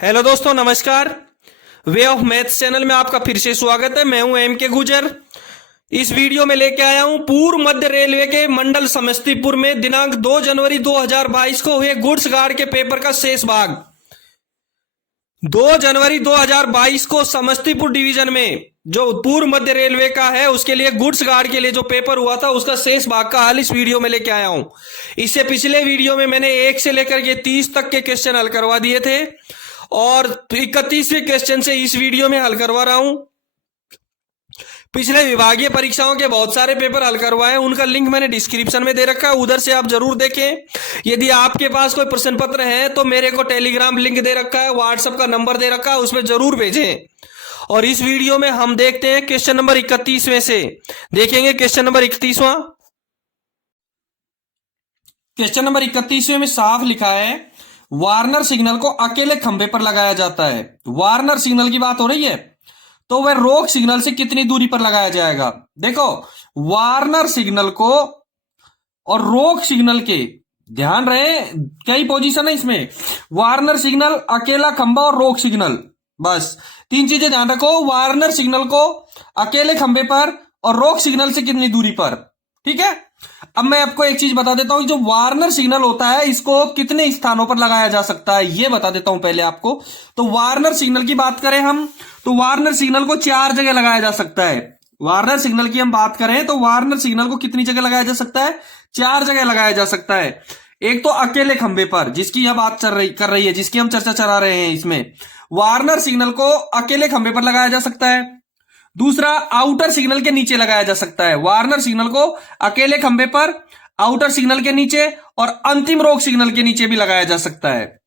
Hello दोस्तों, नमस्कार। Way of maths channel में आपका फिर से स्वागत है। मैं हूं एम के गुजर। इस वीडियो में लेके आया हूं पूर्व मध्य रेलवे के मंडल समस्तीपुर में दिनांक 2 जनवरी 2022 को हुए गुड्स गार्ड के पेपर का शेष भाग। 2 जनवरी 2022 को समस्तीपुर डिवीजन में जो पूर्व मध्य रेलवे का है उसके लिए गुड्स गार्ड के लिए जो पेपर हुआ था उसका शेष भाग का हल इस वीडियो में लेके आया हूं। इससे पिछले वीडियो में मैंने 1 से लेकर के 30 तक के क्वेश्चन हल करवा दिए थे और 31वें क्वेश्चन से इस वीडियो में हल करवा रहा हूं। पिछले विभागीय परीक्षाओं के बहुत सारे पेपर हल करवाए, उनका लिंक मैंने डिस्क्रिप्शन में दे रखा है, उधर से आप जरूर देखें। यदि आपके पास कोई प्रश्न पत्र है तो मेरे को टेलीग्राम लिंक दे रखा है, व्हाट्सएप का नंबर दे रखा है, उसमें जरूर भेजें। और इस वीडियो में हम देखते हैं क्वेश्चन नंबर 31 में से देखेंगे क्वेश्चन नंबर 31वां। क्वेश्चन नंबर 31 में साफ लिखा है वार्नर सिग्नल को अकेले खंभे पर लगाया जाता है। वार्नर सिग्नल की बात हो रही है तो वह रोक सिग्नल से कितनी दूरी पर लगाया जाएगा। देखो, वार्नर सिग्नल को और रोक सिग्नल के ध्यान रहे कई पोजीशन है इसमें। वार्नर सिग्नल, अकेला खंभा और रोक सिग्नल, बस 3 चीजें ध्यान रखो। वार्नर सिग्नल को अकेले खंभे पर और रोक सिग्नल से कितनी दूरी पर, ठीक है। अब मैं आपको एक चीज बता देता हूं, जो वार्नर सिग्नल होता है इसको कितने स्थानों पर लगाया जा सकता है ये बता देता हूं पहले आपको। तो वार्नर सिग्नल की बात करें हम तो वार्नर सिग्नल को 4 जगह लगाया जा सकता है। वार्नर सिग्नल की हम बात करें तो वार्नर सिग्नल को कितनी जगह लगाया जा सकता है, 4 जगह लगाया जा सकता है। एक तो अकेले खंभे पर जिसकी यह बात कर रही है, जिसकी हम चर्चा चला रहे हैं, इसमें वार्नर सिग्नल को अकेले खंभे पर लगाया जा सकता है। दूसरा, आउटर सिग्नल के नीचे लगाया जा सकता है। वार्नर सिग्नल को अकेले खंभे पर, आउटर सिग्नल के नीचे और अंतिम रोक सिग्नल के नीचे भी लगाया जा सकता है।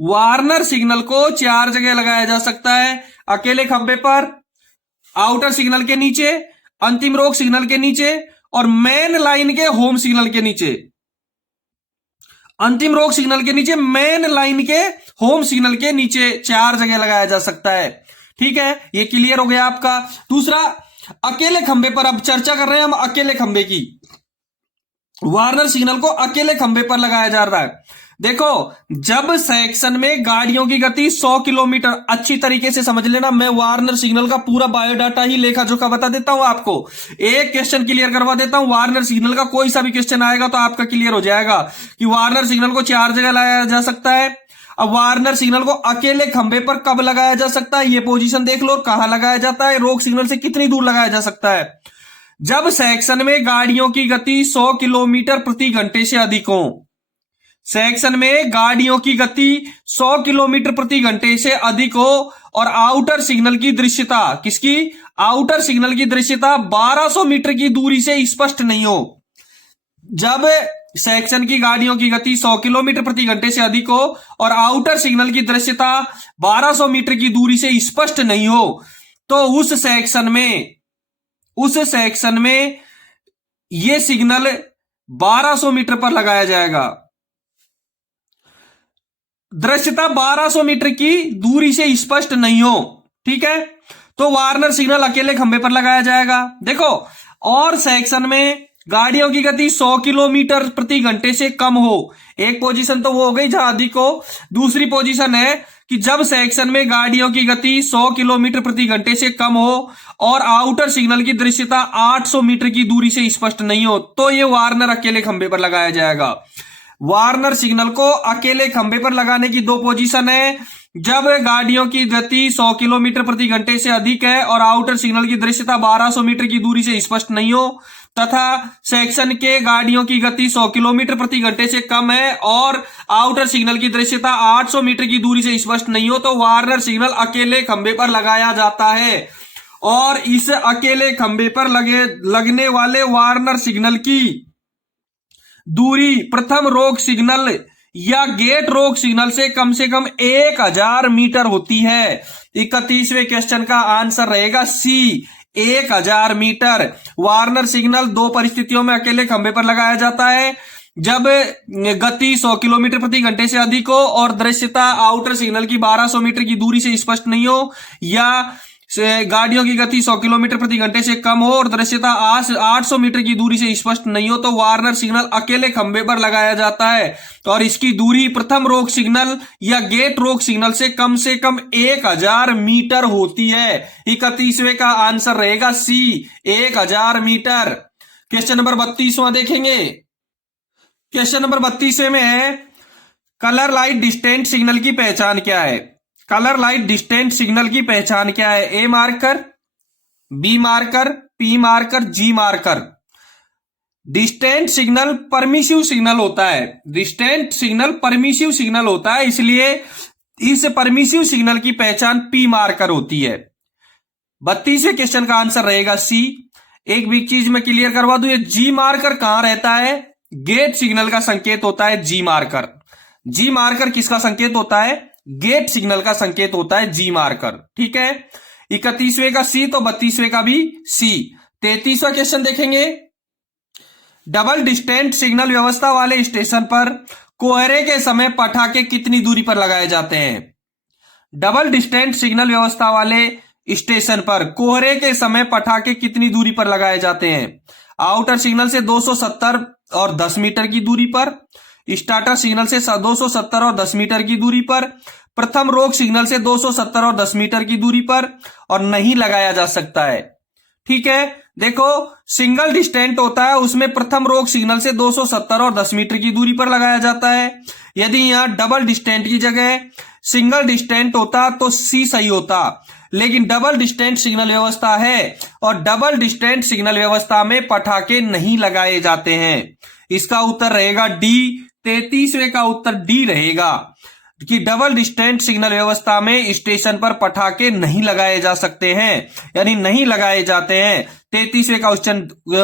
वार्नर सिग्नल को 4 जगह लगाया जा सकता है, अकेले खंभे पर, आउटर सिग्नल के नीचे, अंतिम रोक सिग्नल के नीचे और मेन लाइन के होम सिग्नल के नीचे। अंतिम रोक सिग्नल के नीचे, मेन लाइन के होम सिग्नल के नीचे 4 जगह लगाया जा सकता है, ठीक है। ये क्लियर हो गया आपका। दूसरा, अकेले खंभे पर अब चर्चा कर रहे हैं हम अकेले खंभे की। वार्नर सिग्नल को अकेले खंभे पर लगाया जा रहा है। देखो, जब सेक्शन में गाड़ियों की गति 100 किलोमीटर, अच्छी तरीके से समझ लेना, मैं वार्नर सिग्नल का पूरा बायोडाटा ही लेखा जोखा बता देता हूं आपको। एक क्वेश्चन क्लियर करवा देता हूं, वार्नर सिग्नल का कोई सा भी क्वेश्चन आएगा तो आपका क्लियर हो जाएगा कि वार्नर सिग्नल को 4 जगह लगाया जा सकता है। अब वार्नर सिग्नल को अकेले खंभे पर कब लगाया जा सकता है ये पोजीशन देख लो, कहां लगाया जाता है, रोक सिग्नल से कितनी दूर लगाया जा सकता है। जब सेक्शन में गाड़ियों की गति 100 किलोमीटर प्रति घंटे से अधिक हो, सेक्शन में गाड़ियों की गति 100 किलोमीटर प्रति घंटे से अधिक हो और आउटर सिग्नल की दृश्यता, किसकी, आउटर सिग्नल की दृश्यता 1200 मीटर की दूरी से स्पष्ट नहीं हो। जब सेक्शन की गाड़ियों की गति 100 किलोमीटर प्रति घंटे से अधिक हो और आउटर सिग्नल की दृश्यता 1200 मीटर की दूरी से स्पष्ट नहीं हो तो उस सेक्शन में यह सिग्नल 1200 मीटर पर लगाया जाएगा। दृश्यता 1200 मीटर की दूरी से स्पष्ट नहीं हो, ठीक है, तो वार्नर सिग्नल अकेले खंभे पर लगाया जाएगा। देखो, और सेक्शन में गाड़ियों की गति 100 किलोमीटर प्रति घंटे से कम हो, एक पोजीशन तो वो हो गई जहां अधिक हो। दूसरी पोजीशन है कि जब सेक्शन में गाड़ियों की गति 100 किलोमीटर प्रति घंटे से कम हो और आउटर सिग्नल की दृश्यता 800 मीटर की दूरी से स्पष्ट नहीं हो तो ये वार्नर अकेले खंभे पर लगाया जाएगा। वार्नर सिग्नल को अकेले खंभे पर लगाने की 2 पोजीशन है, जब गाड़ियों की गति 100 किलोमीटर प्रति घंटे से अधिक है और आउटर सिग्नल की दृश्यता 1200 मीटर की दूरी से स्पष्ट नहीं हो, तथा सेक्शन के गाड़ियों की गति 100 किलोमीटर प्रति घंटे से कम है और आउटर सिग्नल की दृश्यता 800 मीटर की दूरी से स्पष्ट नहीं हो तो वार्नर सिग्नल अकेले खंभे पर लगाया जाता है। और इस अकेले खंभे पर लगने वाले वार्नर सिग्नल की दूरी प्रथम रोक सिग्नल या गेट रोक सिग्नल से कम 1000 मीटर होती है। 31वें क्वेश्चन का आंसर रहेगा सी, 1000 मीटर। वार्नर सिग्नल 2 परिस्थितियों में अकेले खंभे पर लगाया जाता है, जब गति 100 किलोमीटर प्रति घंटे से अधिक हो और दृश्यता आउटर सिग्नल की 1200 मीटर की दूरी से स्पष्ट नहीं हो, या गाड़ियों की गति 100 किलोमीटर प्रति घंटे से कम हो और दृश्यता 800 मीटर की दूरी से स्पष्ट नहीं हो तो वार्नर सिग्नल अकेले खंबे पर लगाया जाता है और इसकी दूरी प्रथम रोक सिग्नल या गेट रोक सिग्नल से कम 1000 मीटर होती है। 31वें का आंसर रहेगा सी, 1000 मीटर। क्वेश्चन नंबर 32वां देखेंगे। क्वेश्चन नंबर 32 में है कलर लाइट डिस्टेंट सिग्नल की पहचान क्या है। कलर लाइट डिस्टेंट सिग्नल की पहचान क्या है। A marker, B marker, P marker, G marker. Distant signal permissive signal होता है। डिस्टेंट सिग्नल परमिसिव सिग्नल होता है, इसलिए इस परमिसिव सिग्नल की पहचान पी मार्कर होती है। 32वें क्वेश्चन का आंसर रहेगा सी। एक भी चीज में क्लियर करवा दूं, ये जी मार्कर कहां रहता है। गेट सिग्नल का संकेत होता है जी मार्कर। जी मार्कर किसका संकेत होता है, गेट सिग्नल का संकेत होता है जी मार्कर। ठीक है, 31वें का सी तो 32वें का भी सी। 33वां क्वेश्चन देखेंगे। डबल डिस्टेंट सिग्नल व्यवस्था वाले स्टेशन पर कोहरे के समय पटाखे कितनी दूरी पर लगाए जाते हैं। डबल डिस्टेंट सिग्नल व्यवस्था वाले स्टेशन पर कोहरे के समय पटाखे कितनी दूरी पर लगाए जाते हैं। आउटर सिग्नल से 270 और 10 मीटर की दूरी पर, स्टार्टर सिग्नल से 270 और 10 मीटर की दूरी पर, प्रथम रोक सिग्नल से 270 और 10 मीटर की दूरी पर और नहीं लगाया जा सकता है। ठीक है, देखो सिंगल डिस्टेंट होता है उसमें प्रथम रोक सिग्नल से 270 और 10 मीटर की दूरी पर लगाया जाता है। यदि यहां डबल डिस्टेंट की जगह सिंगल डिस्टेंट होता तो सी सही होता, लेकिन डबल डिस्टेंट सिग्नल व्यवस्था है और डबल डिस्टेंट सिग्नल व्यवस्था में पटाखे नहीं लगाए जाते हैं। इसका उत्तर रहेगा डी। 33वें का उत्तर डी रहेगा कि डबल डिस्टेंट सिग्नल व्यवस्था में स्टेशन पर पटाखे नहीं लगाए जा सकते हैं, यानी नहीं लगाए जाते हैं। 33वें का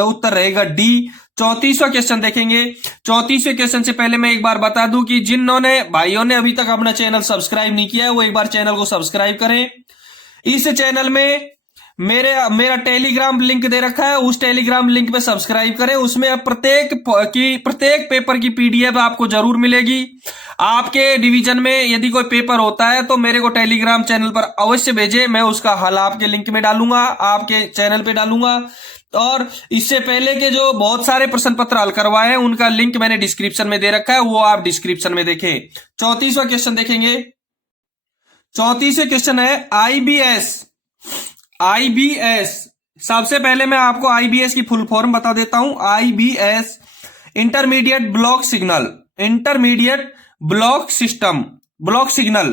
उत्तर रहेगा डी। 34वां क्वेश्चन देखेंगे। 34वें क्वेश्चन से पहले मैं एक बार बता दूं कि जिन्होंने भाइयों ने अभी तक अपना चैनल सब्सक्राइब नहीं किया है वो एक बार चैनल को सब्सक्राइब करें। इस चैनल में मेरा टेलीग्राम लिंक दे रखा है, उस टेलीग्राम लिंक पे सब्सक्राइब करें। उसमें प्रत्येक पेपर की पीडीएफ आपको जरूर मिलेगी। आपके डिवीजन में यदि कोई पेपर होता है तो मेरे को टेलीग्राम चैनल पर अवश्य भेजें, मैं उसका हल आपके लिंक में डालूंगा, आपके चैनल पे डालूंगा। और इससे पहले के जो बहुत सारे प्रश्न पत्र हल करवाए हैं उनका लिंक मैंने डिस्क्रिप्शन में दे रखा है, वो आप डिस्क्रिप्शन में देखें। 34वां क्वेश्चन देखेंगे। 34वें क्वेश्चन है आईबीएस। सबसे पहले मैं आपको आईबीएस की फुल फॉर्म बता देता हूं। IBS intermediate block signal, intermediate block signal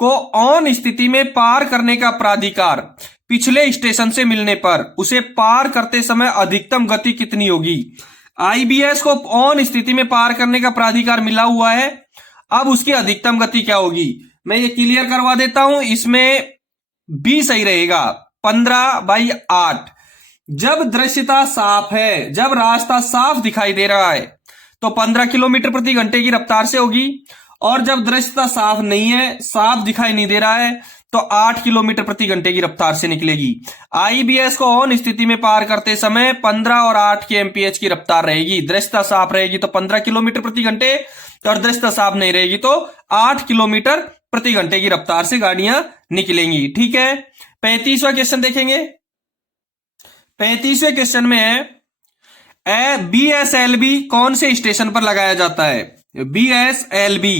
को ऑन स्थिति में पार करने का प्राधिकार पिछले स्टेशन से मिलने पर उसे पार करते समय अधिकतम गति कितनी होगी। आईबीएस को ऑन स्थिति में पार करने का प्राधिकार मिला हुआ है, अब उसकी अधिकतम गति क्या होगी मैं ये क्लियर करवा देता हूं। इसमें बी सही रहेगा, 15/8। जब दृश्यता साफ है, जब रास्ता साफ दिखाई दे रहा है तो 15 किलोमीटर प्रति घंटे की रफ्तार से होगी, और जब दृश्यता साफ नहीं है, साफ दिखाई नहीं दे रहा है तो 8 किलोमीटर प्रति घंटे की रफ्तार से निकलेगी। आईबीएस को ऑन स्थिति में पार करते समय 15 और 8 के एमपीएच की रफ्तार रहेगी। दृश्यता साफ रहेगी तो 15 किलोमीटर प्रति घंटे और दृश्यता साफ नहीं रहेगी तो 8 किलोमीटर प्रति घंटे की रफ्तार से गाड़ियां निकलेंगी। ठीक है, 35वां क्वेश्चन देखेंगे। 35वें क्वेश्चन में है बीएसएलबी कौन से स्टेशन पर लगाया जाता है। बीएसएलबी,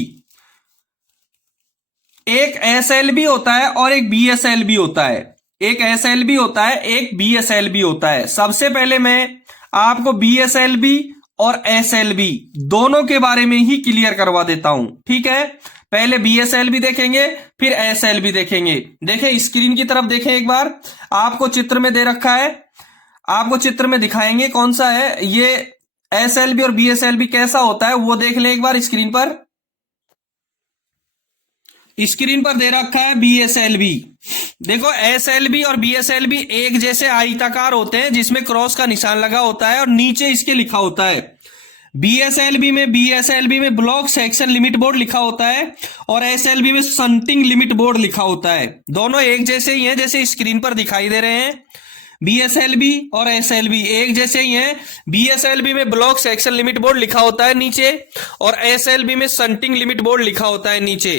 एक एसएलबी होता है और एक बीएसएलबी होता है। एक एसएलबी होता है, एक बीएसएलबी होता है। सबसे पहले मैं आपको बीएसएलबी और एसएलबी दोनों के बारे में ही क्लियर करवा देता हूं। ठीक है, पहले बीएसएलबी देखेंगे फिर एसएलबी देखेंगे। देखें स्क्रीन की तरफ देखें एक बार, आपको चित्र में दे रखा है, आपको चित्र में दिखाएंगे कौन सा है ये एसएलबी और बीएसएलबी कैसा होता है वो देख लें एक बार। स्क्रीन पर दे रखा है बीएसएलबी। देखो एसएलबी और बीएसएलबी एक जैसे आयताकार होते हैं जिसमें क्रॉस का निशान लगा होता है और नीचे इसके लिखा होता है। बीएसएलबी में ब्लॉक सेक्शन लिमिट बोर्ड लिखा होता है और एसएलबी में शंटिंग लिमिट बोर्ड लिखा होता है। दोनों एक जैसे ही हैं जैसे स्क्रीन पर दिखाई दे रहे हैं। बीएसएलबी और एसएलबी एक जैसे ही हैं। बीएसएलबी में ब्लॉक सेक्शन लिमिट बोर्ड लिखा होता है नीचे और एसएलबी में शंटिंग लिमिट बोर्ड लिखा होता है नीचे।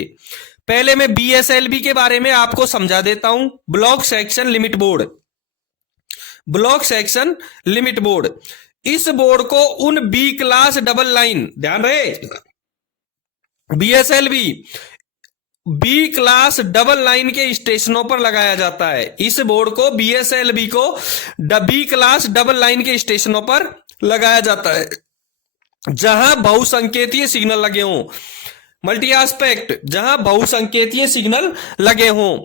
पहले मैं बीएसएलबी के बारे में आपको समझा देता हूं। Block section limit board, block section limit board, इस बोर्ड को उन बी क्लास डबल लाइन, ध्यान रहे, बीएसएलबी बी क्लास डबल लाइन के स्टेशनों पर लगाया जाता है। इस बोर्ड को, बीएसएलबी को बी क्लास डबल लाइन के स्टेशनों पर लगाया जाता है जहां बहुसंकेतीय सिग्नल लगे हों, मल्टी एस्पेक्ट, जहां बहुसंकेतीय सिग्नल लगे हों।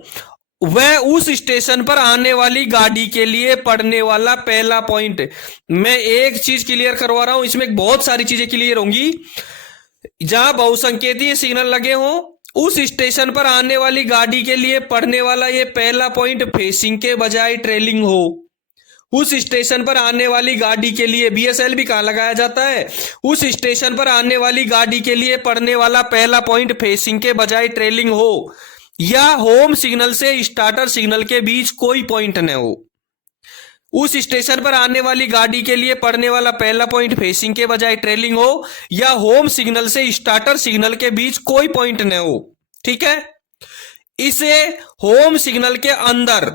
वह उस स्टेशन पर आने वाली गाड़ी के लिए पड़ने वाला पहला पॉइंट। मैं एक चीज क्लियर करवा रहा हूं, इसमें बहुत सारी चीजें क्लियर होंगी। जहां बहुसंकेतीय सिग्नल लगे हों, उस स्टेशन पर आने वाली गाड़ी के लिए पड़ने वाला ये पहला पॉइंट फेसिंग के बजाय ट्रेलिंग हो। उस स्टेशन पर आने वाली गाड़ी के लिए बीएसएलबी कहां लगाया जाता है? उस स्टेशन पर आने वाली गाड़ी के लिए पड़ने वाला पहला पॉइंट फेसिंग के बजाय ट्रेलिंग हो, या होम सिग्नल से स्टार्टर सिग्नल के बीच कोई पॉइंट न हो। उस स्टेशन पर आने वाली गाड़ी के लिए पड़ने वाला पहला पॉइंट फेसिंग के बजाय ट्रेलिंग हो, या होम सिग्नल से स्टार्टर सिग्नल के बीच कोई पॉइंट न हो। ठीक है, इसे होम सिग्नल के अंदर,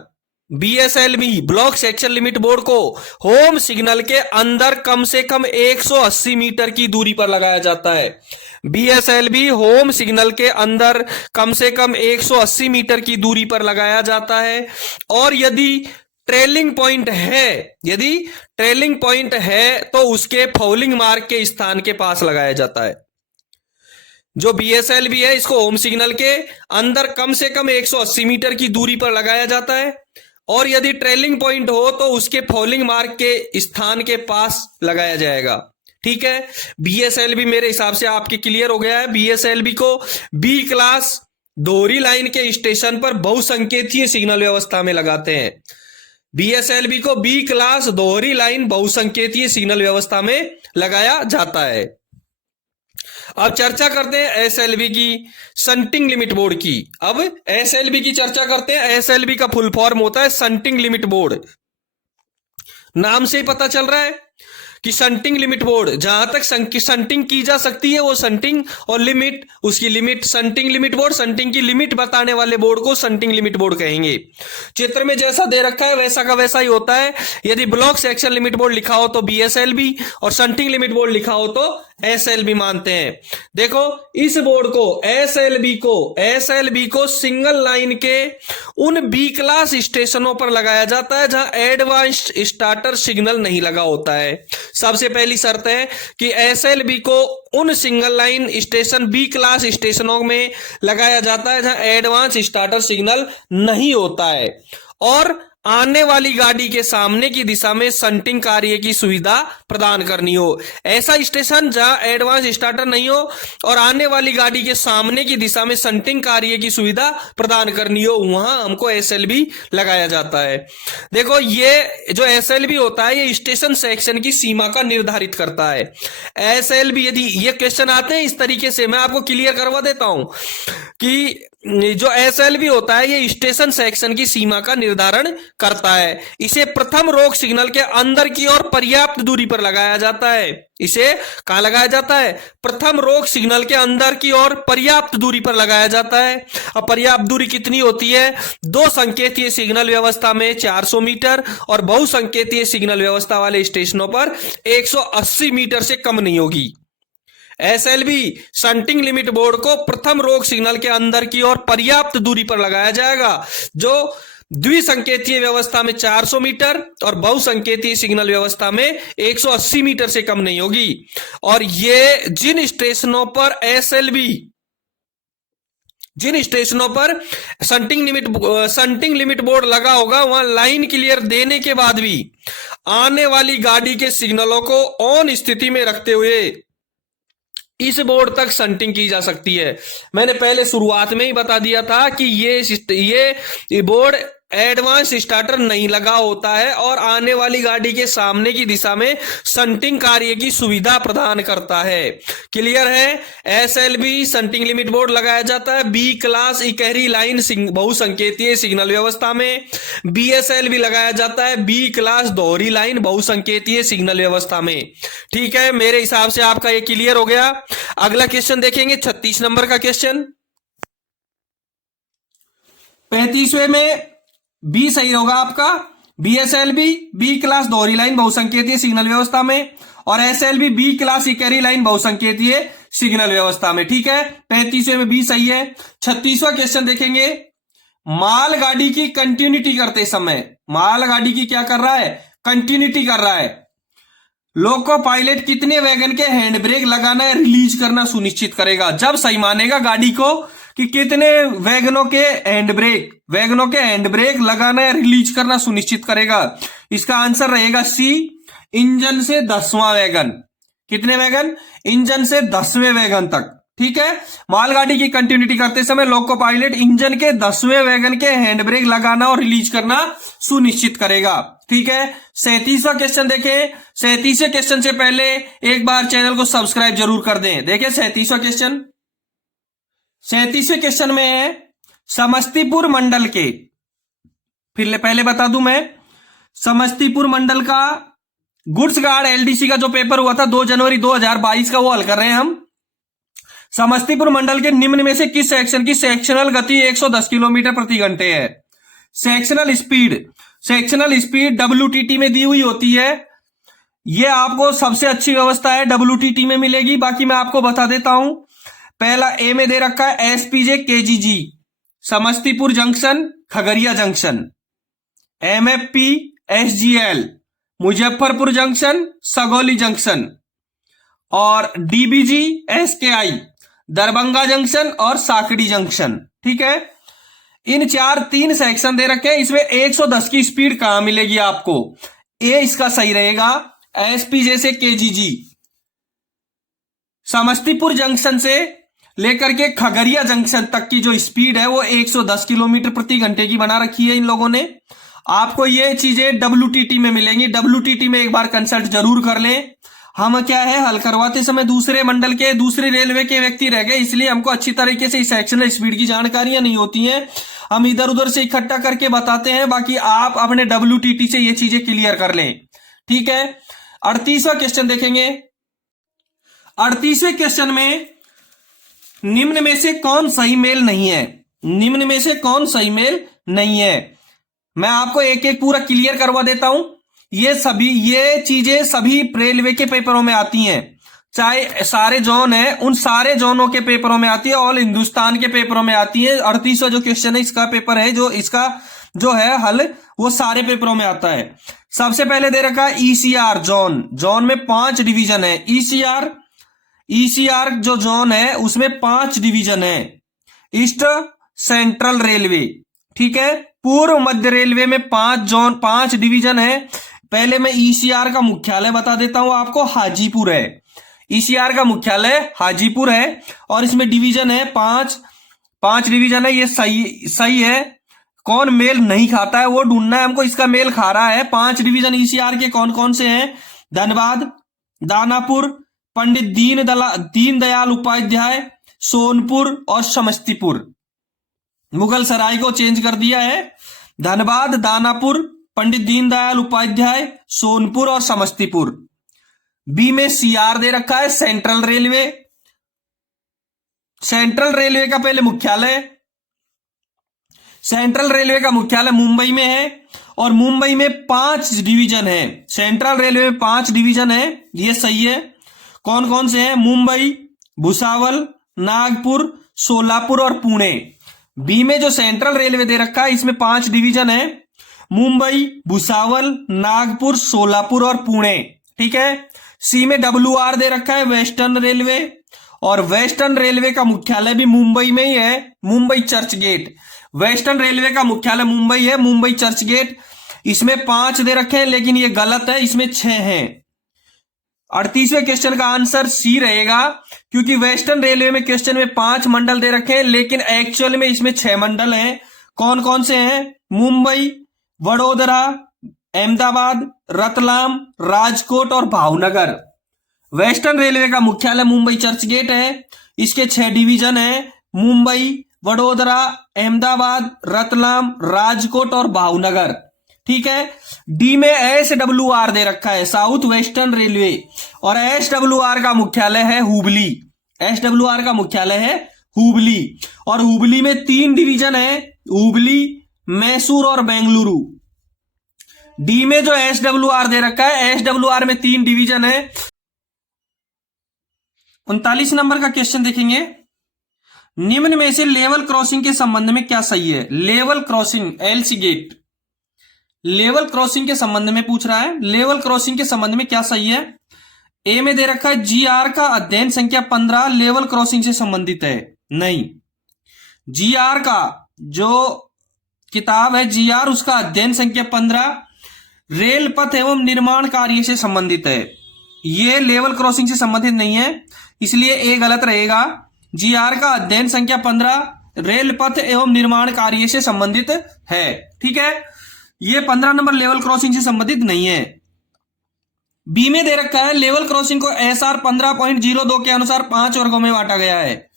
बीएसएलबी ब्लॉक सेक्शन लिमिट बोर्ड को होम सिग्नल के अंदर कम से कम 180 मीटर की दूरी पर लगाया जाता है। बीएसएलबी होम सिग्नल के अंदर कम से कम 180 मीटर की दूरी पर लगाया जाता है। और यदि ट्रेलिंग पॉइंट है, यदि ट्रेलिंग पॉइंट है तो उसके फाउलिंग मार्क के स्थान के पास लगाया जाता है। जो बीएसएलबी है, इसको होम सिग्नल के अंदर कम से कम 180 मीटर की दूरी पर लगाया जाता है, और यदि ट्रेलिंग पॉइंट हो तो उसके फाउलिंग मार्क के स्थान के पास लगाया जाएगा। ठीक है, बीएसएलबी मेरे हिसाब से आपके क्लियर हो गया है। बीएसएलबी को बी क्लास दोहरी लाइन के स्टेशन पर बहुसंकेतीय सिग्नल व्यवस्था में लगाते हैं। बीएसएलबी को बी क्लास दोहरी लाइन बहुसंकेतीय सिग्नल व्यवस्था में लगाया जाता है। अब चर्चा करते हैं एसएलबी की, शंटिंग लिमिट बोर्ड की। अब एसएलबी की चर्चा करते हैं। एसएलबी का फुल फॉर्म होता है शंटिंग लिमिट बोर्ड। नाम से ही पता चल रहा है कि शंटिंग लिमिट बोर्ड, जहां तक शंटिंग की जा सकती है वो शंटिंग, और लिमिट, उसकी limit, shunting limit board, shunting की लिमिट बताने वाले बोर्ड को शंटिंग लिमिट बोर्ड कहेंगे। चित्र में जैसा दे रखा है वैसा का वैसा ही होता है। यदि ब्लॉक सेक्शन लिमिट बोर्ड लिखा हो तो बीएसएलबी, और शंटिंग लिमिट बोर्ड लिखा हो तो एसएलबी मानते हैं। देखो, इस बोर्ड को, एसएलबी को सिंगल लाइन के उन बी क्लास स्टेशनों पर लगाया जाता है जहां एडवांस्ड स्टार्टर सिग्नल नहीं लगा होता है। सबसे पहली शर्त है कि एसएलबी को उन single line station, B class स्टेशनों में लगाया जाता है जहां एडवांस स्टार्टर सिग्नल नहीं होता है, और आने वाली गाड़ी के सामने की दिशा में शंटिंग कार्य की सुविधा प्रदान करनी हो। ऐसा स्टेशन जहां एडवांस स्टार्टर नहीं हो और आने वाली गाड़ी के सामने की दिशा में शंटिंग कार्य की सुविधा प्रदान करनी हो, वहां हमको एसएलबी लगाया जाता है। देखो, ये जो एसएलबी होता है ये स्टेशन सेक्शन की सीमा का निर्धारित करता है। एसएलबी, यदि ये क्वेश्चन आते हैं इस तरीके से, मैं आपको क्लियर करवा देता हूं कि जो एसएलबी होता है ये स्टेशन सेक्शन की सीमा का निर्धारण करता है। इसे प्रथम रोक सिग्नल के अंदर की ओर पर्याप्त दूरी पर लगाया जाता है। इसे कहां लगाया जाता है? प्रथम रोक सिग्नल के अंदर की ओर पर्याप्त दूरी पर लगाया जाता है। अब पर्याप्त दूरी कितनी होती है? दो संकेतीय सिग्नल व्यवस्था में 400 मीटर और बहुसंकेतीय सिग्नल व्यवस्था वाले स्टेशनों पर 180 मीटर से कम नहीं होगी। एसएलबी शंटिंग लिमिट बोर्ड को प्रथम रोक सिग्नल के अंदर की ओर पर्याप्त दूरी पर लगाया जाएगा, जो द्विसंकेतीय व्यवस्था में 400 मीटर और बहुसंकेतीय सिग्नल व्यवस्था में 180 मीटर से कम नहीं होगी। और ये जिन स्टेशनों पर एसएलबी, जिन स्टेशनों पर शंटिंग लिमिट बोर्ड लगा होगा, वहां लाइन क्लियर देने के बाद भी आने वाली गाड़ी के सिग्नलों को ऑन स्थिति में रखते हुए इस बोर्ड तक शंटिंग की जा सकती है। मैंने पहले शुरुआत में ही बता दिया था कि ये बोर्ड एडवांस स्टार्टर नहीं लगा होता है और आने वाली गाड़ी के सामने की दिशा में शंटिंग कार्य की सुविधा प्रदान करता है। क्लियर है? एसएलबी शंटिंग लिमिट बोर्ड लगाया जाता है बी क्लास इकहरी लाइन बहुसंकेतीय सिग्नल व्यवस्था में। बीएसएलबी लगाया जाता है बी क्लास दोहरी लाइन बहुसंकेतीय सिग्नल व्यवस्था में। ठीक है, मेरे हिसाब से आपका ये क्लियर हो गया। अगला क्वेश्चन देखेंगे, 36 नंबर का क्वेश्चन। 35वें में बी सही होगा आपका, बीएसएलवी बी क्लास दोहरी लाइन बहुसंकेतीय सिग्नल व्यवस्था में, और एसएलवी बी क्लास इकहरी लाइन बहुसंकेतीय सिग्नल व्यवस्था में। ठीक है, 35वें में बी सही है। 36वां क्वेश्चन देखेंगे, मालगाड़ी की कंटिन्यूटी करते समय, मालगाड़ी की क्या कर रहा है, कंटिन्यूटी कर रहा है, लोको पायलट कितने वैगन के हैंड ब्रेक लगाना है रिलीज करना सुनिश्चित करेगा। जब सही मानेगा गाड़ी को कि कितने वैगनों के हैंड ब्रेक लगाना है रिलीज करना सुनिश्चित करेगा, इसका आंसर रहेगा सी, इंजन से 10वां वैगन। कितने वैगन, इंजन से 10वें वैगन तक। ठीक है, मालगाड़ी की कंटिन्यूटी करते समय लोको पायलट इंजन के 10वें वैगन के हैंड ब्रेक लगाना और रिलीज करना सुनिश्चित करेगा। ठीक है, 37वां क्वेश्चन देखें। 37वें क्वेश्चन से पहले एक बार चैनल को सब्सक्राइब जरूर कर दें। देखिए 37वां क्वेश्चन, 37वें क्वेश्चन में है समस्तीपुर मंडल के, फिर पहले बता दूं मैं, समस्तीपुर मंडल का गुड्स गार्ड एलडीसी का जो पेपर हुआ था 2 जनवरी 2022 का, वो हल कर रहे हैं हम। समस्तीपुर मंडल के निम्न में से किस सेक्शन की सेक्शनल गति 110 किलोमीटर प्रति घंटे है। सेक्शनल स्पीड WTT में दी हुई होती है। ये आपको सबसे अच्छी व्यवस्था है WTT में मिलेगी। बाकी मैं आपको बता देता हूं, पहला ए में दे रखा है SPJ KGG Samastipur junction Khagaria junction, MFP SGL Muzaffarpur junction Sugauli junction, और DBG SKI दरभंगा जंक्शन और साकड़ी जंक्शन। ठीक है, इन 3 सेक्शन दे रखे हैं। इसमें 110 की स्पीड कहां मिलेगी आपको, ए इसका सही रहेगा, SPJ से KGG। समस्तीपुर जंक्शन से लेकर के खगड़िया जंक्शन तक की जो स्पीड है वो 110 किलोमीटर प्रति घंटे की बना रखी है इन लोगों ने। आपको ये चीजें WTT में मिलेंगी। WTT में एक बार कंसल्ट जरूर कर लें। हम क्या है, हल करवाते समय दूसरे मंडल के, दूसरी रेलवे के व्यक्ति रह गए, इसलिए हमको अच्छी तरीके से सेक्शनल स्पीड की जानकारियां नहीं होती हैं। हम इधर उधर से इकट्ठा करके बताते हैं। बाकी आप अपने WTT से ये चीजें क्लियर कर लें। ठीक है, 38वां क्वेश्चन देखेंगे। 38वें क्वेश्चन में निम्न में से कौन सही मेल नहीं है, निम्न में से कौन सही मेल नहीं है। मैं आपको एक एक पूरा क्लियर करवा देता हूं। ये चीजें सभी रेलवे के पेपरों में आती हैं, चाहे सारे जोन है उन सारे जोनों के पेपरों में आती है, ऑल हिंदुस्तान के पेपरों में आती है। 38वां जो क्वेश्चन है इसका पेपर है, जो इसका जो है हल वो सारे पेपरों में आता है। सबसे पहले दे रखा है ECR जोन में 5 डिवीजन है। ECR जो जोन है उसमें 5 डिवीजन है। ईस्ट सेंट्रल रेलवे, ठीक है, पूर्व मध्य रेलवे में 5 डिवीजन है। पहले मैं ECR का मुख्यालय बता देता हूं आपको, हाजीपुर है। ECR का मुख्यालय हाजीपुर है और इसमें डिवीजन है 5 डिवीजन है। ये सही है। कौन मेल नहीं खाता है वो ढूंढना है हमको, इसका मेल खा रहा है। 5 डिवीजन ECR के कौन कौन से हैं? धनबाद, दानापुर, पंडित दीनदयाल उपाध्याय, सोनपुर और समस्तीपुर। मुगल सराय को चेंज कर दिया है। धनबाद, दानापुर, पंडित दीनदयाल उपाध्याय, सोनपुर और समस्तीपुर। बी में CR दे रखा है, सेंट्रल रेलवे। सेंट्रल रेलवे का पहले मुख्यालय, सेंट्रल रेलवे का मुख्यालय मुंबई में है और मुंबई में 5 डिवीजन है। सेंट्रल रेलवे में 5 डिवीजन है, ये सही है। कौन कौन से हैं? मुंबई, भुसावल, नागपुर, सोलापुर और पुणे। बी में जो सेंट्रल रेलवे दे रखा है इसमें 5 डिवीजन है, मुंबई, भुसावल, नागपुर, सोलापुर और पुणे। ठीक है। सी में WR दे रखा है, वेस्टर्न रेलवे, और वेस्टर्न रेलवे का मुख्यालय भी मुंबई में ही है, Mumbai Churchgate. Western railway का मुख्यालय मुंबई है, मुंबई चर्च गेट। इसमें 5 दे रखे हैं लेकिन ये गलत है, इसमें 6 हैं। 38वें क्वेश्चन का आंसर सी रहेगा, क्योंकि वेस्टर्न रेलवे में क्वेश्चन में 5 मंडल दे रखे हैं लेकिन एक्चुअल में इसमें 6 मंडल हैं। कौन कौन से हैं? मुंबई, वडोदरा, अहमदाबाद, रतलाम, राजकोट और भावनगर। वेस्टर्न रेलवे का मुख्यालय मुंबई चर्च गेट है। इसके 6 डिवीजन है, मुंबई, वडोदरा, अहमदाबाद, रतलाम, राजकोट और भावनगर। ठीक है। डी में SWR दे रखा है, साउथ वेस्टर्न रेलवे, और SWR का मुख्यालय है हुबली। SWR का मुख्यालय है हुबली और हुबली में 3 डिवीजन है, हुबली, मैसूर और बेंगलुरु। डी में जो SWR दे रखा है, SWR में 3 डिवीजन है। 39 नंबर का क्वेश्चन देखेंगे, निम्न में से लेवल क्रॉसिंग के संबंध में क्या सही है? Level crossing, LC gate, level crossing के संबंध में पूछ रहा है। लेवल क्रॉसिंग के संबंध में क्या सही है? ए में दे रखा है GR का अध्ययन संख्या 15 लेवल क्रॉसिंग से संबंधित है। नहीं, GR का जो किताब है GR, उसका अध्ययन संख्या 15 रेल पथ एवं निर्माण कार्य से संबंधित है। ये लेवल क्रॉसिंग से संबंधित नहीं है, इसलिए ए गलत रहेगा। GR का अध्ययन संख्या 15 रेल पथ एवं निर्माण कार्य से संबंधित है। ठीक है, ये 15 नंबर लेवल क्रॉसिंग से संबंधित नहीं है। बी में दे रखा है लेवल क्रॉसिंग को SR 15.02 के अनुसार 5 वर्गों में बांटा गया है।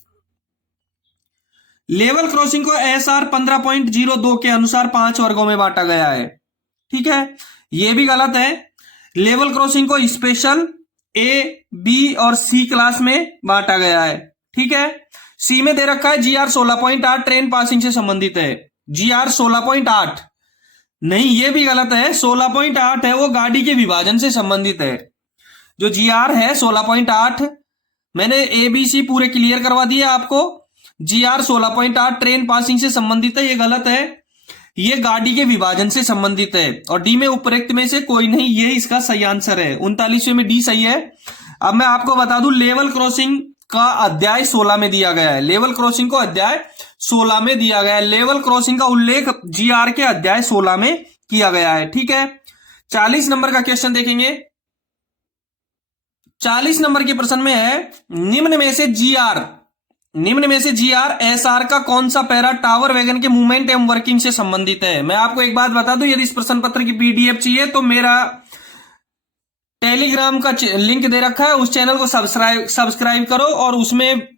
लेवल क्रॉसिंग को SR 15.02 के अनुसार 5 वर्गों में बांटा गया है। ठीक है, यह भी गलत है। लेवल क्रॉसिंग को स्पेशल A, B और C क्लास में बांटा गया है। ठीक है, सी में दे रखा है GR 16.8 ट्रेन पासिंग से संबंधित है। GR 16.8 नहीं, ये भी गलत है। 16.8 है वो गाड़ी के विभाजन से संबंधित है। जो GR है 16.8, मैंने ABC पूरे क्लियर करवा दिए आपको। GR 16.8 ट्रेन पासिंग से संबंधित है, ये गलत है। ये गाड़ी के विभाजन से संबंधित है। और डी में उपरोक्त में से कोई नहीं, ये इसका सही आंसर है। 39वें में डी सही है। अब मैं आपको बता दूं, लेवल क्रॉसिंग का अध्याय 16 में दिया गया है। लेवल क्रॉसिंग को अध्याय 16 में दिया गया है। लेवल क्रॉसिंग का उल्लेख GR के अध्याय 16 में किया गया है। ठीक है, 40 नंबर का क्वेश्चन देखेंगे। 40 नंबर के प्रश्न में है, निम्न में से GR SR का कौन सा पैरा टावर वैगन के मूवमेंट एवं वर्किंग से संबंधित है? मैं आपको एक बात बता दूं, यदि इस प्रश्न पत्र की PDF चाहिए तो मेरा टेलीग्राम का लिंक दे रखा है, उस चैनल को सब्सक्राइब करो और उसमें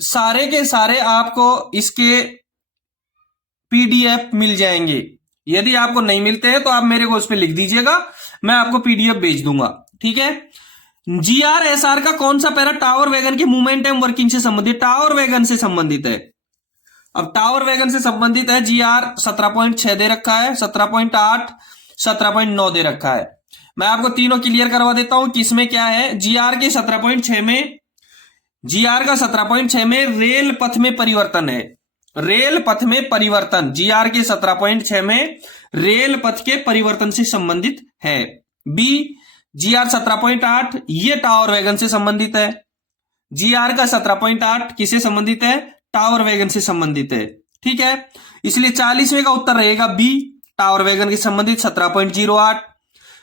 सारे के सारे आपको इसके PDF मिल जाएंगे। यदि आपको नहीं मिलते हैं तो आप मेरे को उस पर लिख दीजिएगा, मैं आपको PDF भेज दूंगा। ठीक है, GR SR का कौन सा पैरा टावर वैगन के मूवमेंट एवं वर्किंग से संबंधित? टावर वैगन से संबंधित है। अब टावर वैगन से संबंधित है GR 17.6 दे रखा है, 17.8, 17.9 दे रखा है। मैं आपको तीनों क्लियर करवा देता हूं किसमें क्या है। GR का 17.6 में रेल पथ में परिवर्तन है। रेल पथ में परिवर्तन GR के 17.6 में रेल पथ के परिवर्तन से संबंधित है। बी GR 17.8 ये टावर वैगन से संबंधित है। GR का 17.8 किससे संबंधित है? टावर वैगन से संबंधित है। ठीक है, इसलिए 40वें का उत्तर रहेगा बी, टावर वैगन के संबंधित 17.08।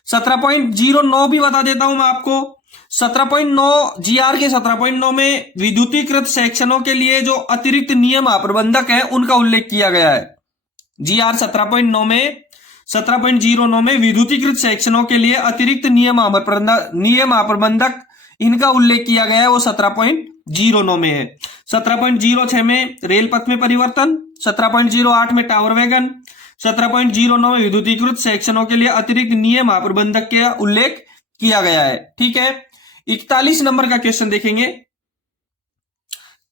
17.09 भी बता देता हूं मैं आपको। 17.9 GR के 17.9 में विद्युतीकृत सेक्शनों के लिए जो अतिरिक्त नियम प्रबंधक है उनका उल्लेख किया गया है। GR 17.09 में विद्युतीकृत सेक्शनों के लिए अतिरिक्त नियम प्रबंधक इनका उल्लेख किया गया है, वो 17.09 में है। 17.06 में रेल पथ में परिवर्तन, 17.08 में टावर वैगन, 17.09 में विद्युतीकृत सेक्शनों के लिए अतिरिक्त नियम प्रबंधक का उल्लेख किया गया है। ठीक है, 41 नंबर का क्वेश्चन देखेंगे,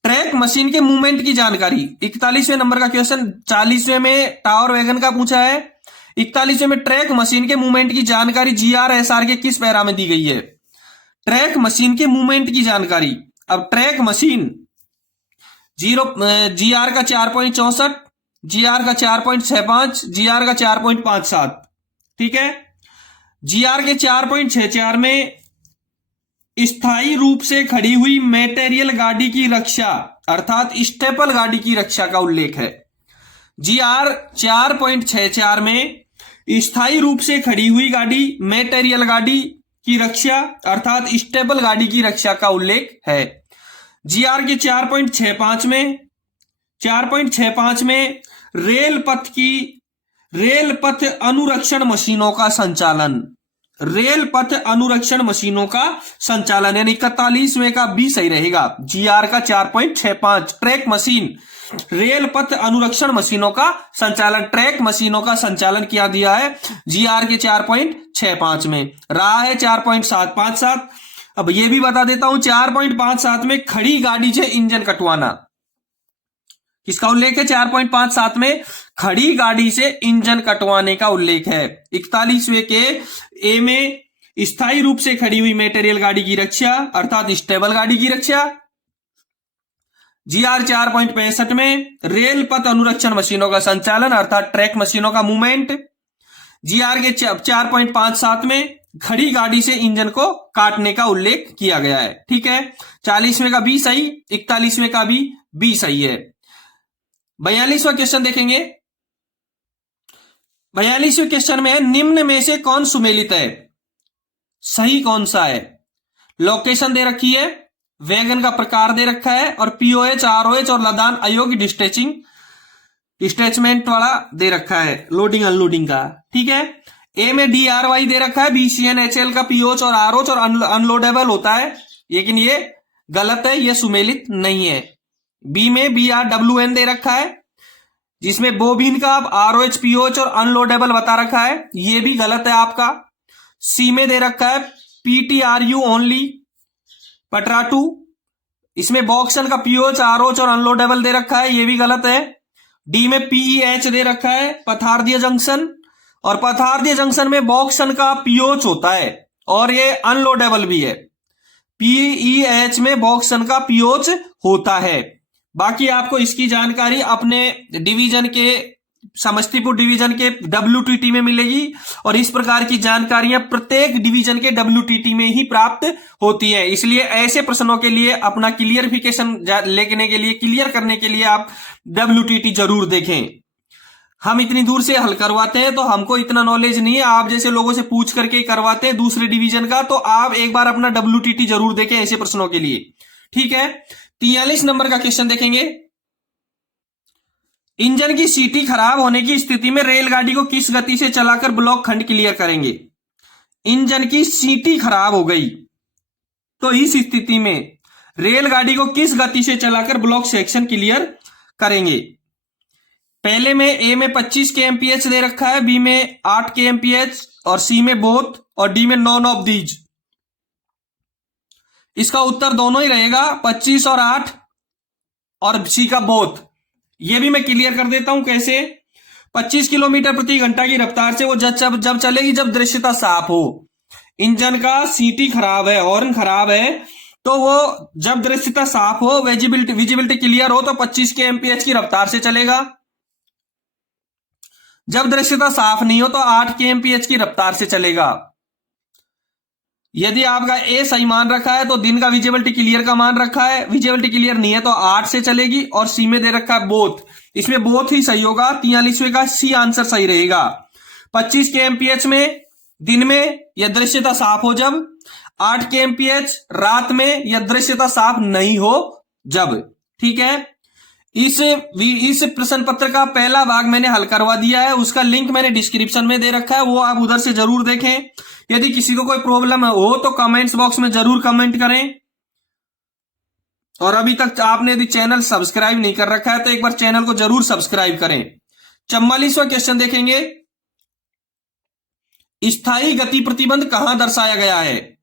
ट्रैक मशीन के मूवमेंट की जानकारी। 41वें नंबर का क्वेश्चन 40वें में टावर वैगन का पूछा है। 41वें में ट्रैक मशीन के मूवमेंट की जानकारी GR SR के किस पैरा में दी गई है? ट्रैक मशीन के मूवमेंट की जानकारी। अब ट्रैक मशीन GR का 4.64, GR का 4.65, GR का 4.57। ठीक है, GR के 4.64 में स्थायी रूप से खड़ी हुई मेटेरियल गाड़ी की रक्षा अर्थात स्टेपल गाड़ी की रक्षा का उल्लेख है। GR 4.64 में स्थायी रूप से खड़ी हुई गाड़ी मेटेरियल गाड़ी की रक्षा अर्थात स्टेबल गाड़ी की रक्षा का उल्लेख है। GR के 4.65 में रेल पथ अनुरक्षण मशीनों का संचालन, रेल पथ अनुरक्षण मशीनों का संचालन, यानी 41वें का बी सही रहेगा। GR का 4.65 ट्रैक मशीन रेल पथ अनुरक्षण मशीनों का संचालन, ट्रैक मशीनों का संचालन किया दिया है GR के 4.65 में। रहा है 4.757। अब यह भी बता देता हूं, 4.57 में खड़ी गाड़ी से इंजन कटवाना, किसका उल्लेख है? 4.57 में खड़ी गाड़ी से इंजन कटवाने का उल्लेख है। 41वें के ए में स्थायी रूप से खड़ी हुई मेटेरियल गाड़ी की रक्षा अर्थात स्टेबल गाड़ी की रक्षा। GR 4.65 में रेल पथ अनुरक्षण मशीनों का संचालन अर्थात ट्रैक मशीनों का मूवमेंट। GR के 4.57 में खड़ी गाड़ी से इंजन को काटने का उल्लेख किया गया है। ठीक है, 40वें का बी सही, 41वें का भी बी सही है। 42वां क्वेश्चन देखेंगे। 42वें क्वेश्चन में निम्न में से कौन सुमेलित है? सही कौन सा है? लोकेशन दे रखी है, वैगन का प्रकार दे रखा है और POH, ROH और लदान अयोग्य डिस्टेचमेंट वाला दे रखा है, लोडिंग अनलोडिंग का। ठीक है, ए में DRY दे रखा है, BCNHL का POH और ROH और अनलोडेबल होता है, लेकिन ये गलत है, ये सुमेलित नहीं है। बी में BRWN दे रखा है जिसमें बोबिन का ROH, POH और अनलोडेबल बता रखा है, ये भी गलत है आपका। सी में दे रखा है PTRU ओनली पटराटू, इसमें बॉक्सन का POH, ROH और अनलोडेबल दे रखा है, ये भी गलत है। डी में PEH दे रखा है पथारदीय जंक्शन, और पथारदीय जंक्शन में बॉक्सन का POH होता है और ये अनलोडेबल भी है। PEH में बॉक्सन का POH होता है। बाकी आपको इसकी जानकारी अपने डिवीजन के, समस्तीपुर डिवीजन के WTT में मिलेगी और इस प्रकार की जानकारियां प्रत्येक डिवीजन के WTT में ही प्राप्त होती है। इसलिए ऐसे प्रश्नों के लिए अपना क्लियरिफिकेशन लेने के लिए, क्लियर करने के लिए आप WTT जरूर देखें। हम इतनी दूर से हल करवाते हैं तो हमको इतना नॉलेज नहीं है, आप जैसे लोगों से पूछ करके करवाते हैं दूसरे डिवीजन का, तो आप एक बार अपना WTT जरूर देखें ऐसे प्रश्नों के लिए। ठीक है, 43 नंबर का क्वेश्चन देखेंगे। इंजन की सीटी खराब होने की स्थिति में रेलगाड़ी को किस गति से चलाकर ब्लॉक खंड क्लियर करेंगे? इंजन की सीटी खराब हो गई तो इस स्थिति में रेलगाड़ी को किस गति से चलाकर ब्लॉक सेक्शन क्लियर करेंगे? पहले में ए में 25 kmph दे रखा है, बी में 8 kmph और सी में बोथ और डी में नॉन ऑफ दीज। इसका उत्तर दोनों ही रहेगा, 25 और 8 और सी का बोथ। ये भी मैं क्लियर कर देता हूं कैसे। 25 किलोमीटर प्रति घंटा की रफ्तार से वो जब चलेगी जब दृश्यता साफ हो। इंजन का सीटी खराब है, हॉर्न खराब है, तो वो जब दृश्यता साफ हो, विजिबिलिटी क्लियर हो तो 25 kmph की रफ्तार से चलेगा। जब दृश्यता साफ नहीं हो तो 8 kmph की रफ्तार से चलेगा। यदि आपका ए सही मान रखा है तो दिन का विजिबिलिटी क्लियर का मान रखा है, विजिबिलिटी क्लियर नहीं है तो 8 से चलेगी, और सी में दे रखा है बोथ, इसमें बोथ ही सही होगा। 43वें का सी आंसर सही रहेगा। 25 kmph में दिन में यह दृश्यता साफ हो जब, 8 kmph रात में यह दृश्यता साफ नहीं हो जब। ठीक है, इस प्रश्न पत्र का पहला भाग मैंने हल करवा दिया है, उसका लिंक मैंने डिस्क्रिप्शन में दे रखा है, वो आप उधर से जरूर देखें। यदि किसी को कोई प्रॉब्लम हो तो कमेंट्स बॉक्स में जरूर कमेंट करें, और अभी तक आपने यदि चैनल सब्सक्राइब नहीं कर रखा है तो एक बार चैनल को जरूर सब्सक्राइब करें। 44वां क्वेश्चन देखेंगे। स्थायी गति प्रतिबंध कहां दर्शाया गया है?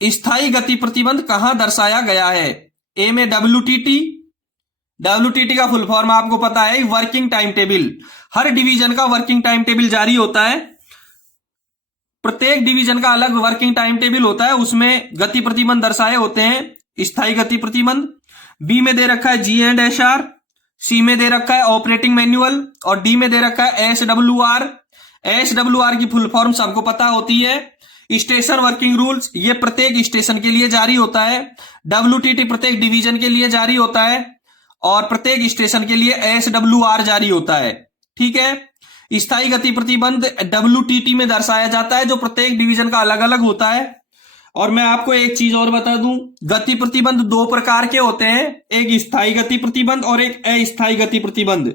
स्थायी गति प्रतिबंध कहां दर्शाया गया है? ए में WTT का फुल फॉर्म आपको पता है, वर्किंग टाइम टेबल। हर डिवीजन का वर्किंग टाइम टेबल जारी होता है, प्रत्येक डिवीजन का अलग वर्किंग टाइम टेबल होता है, उसमें गति प्रतिबंध दर्शाए होते हैं। स्थायी गति प्रतिबंध। बी में दे रखा है G&SR, सी में दे रखा है ऑपरेटिंग मैन्युअल और डी में दे रखा है SWR। SWR की फुल फॉर्म सबको पता होती है, स्टेशन वर्किंग रूल्स। ये प्रत्येक स्टेशन के लिए जारी होता है। WTT प्रत्येक डिवीजन के लिए जारी होता है और प्रत्येक स्टेशन के लिए SWR जारी होता है। ठीक है, स्थायी गति प्रतिबंध WTT में दर्शाया जाता है, जो प्रत्येक डिवीजन का अलग अलग होता है। और मैं आपको एक चीज और बता दूं, गति प्रतिबंध दो प्रकार के होते हैं, एक स्थायी गति प्रतिबंध और एक अस्थायी गति प्रतिबंध।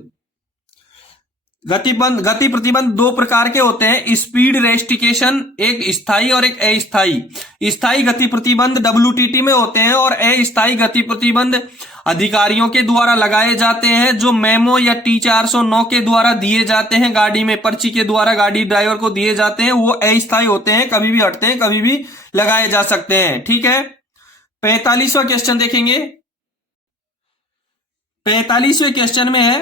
गति प्रतिबंध दो प्रकार के होते हैं, स्पीड रेस्ट्रिक्शन एक स्थायी और एक अस्थायी। स्थायी गति प्रतिबंध WTT में होते हैं और अस्थायी गति प्रतिबंध अधिकारियों के द्वारा लगाए जाते हैं, जो मेमो या T409 के द्वारा दिए जाते हैं, गाड़ी में पर्ची के द्वारा गाड़ी ड्राइवर को दिए जाते हैं। वो अस्थायी होते हैं, कभी भी हटते हैं, कभी भी लगाए जा सकते हैं। ठीक है, 45वां क्वेश्चन देखेंगे। 45वें क्वेश्चन में है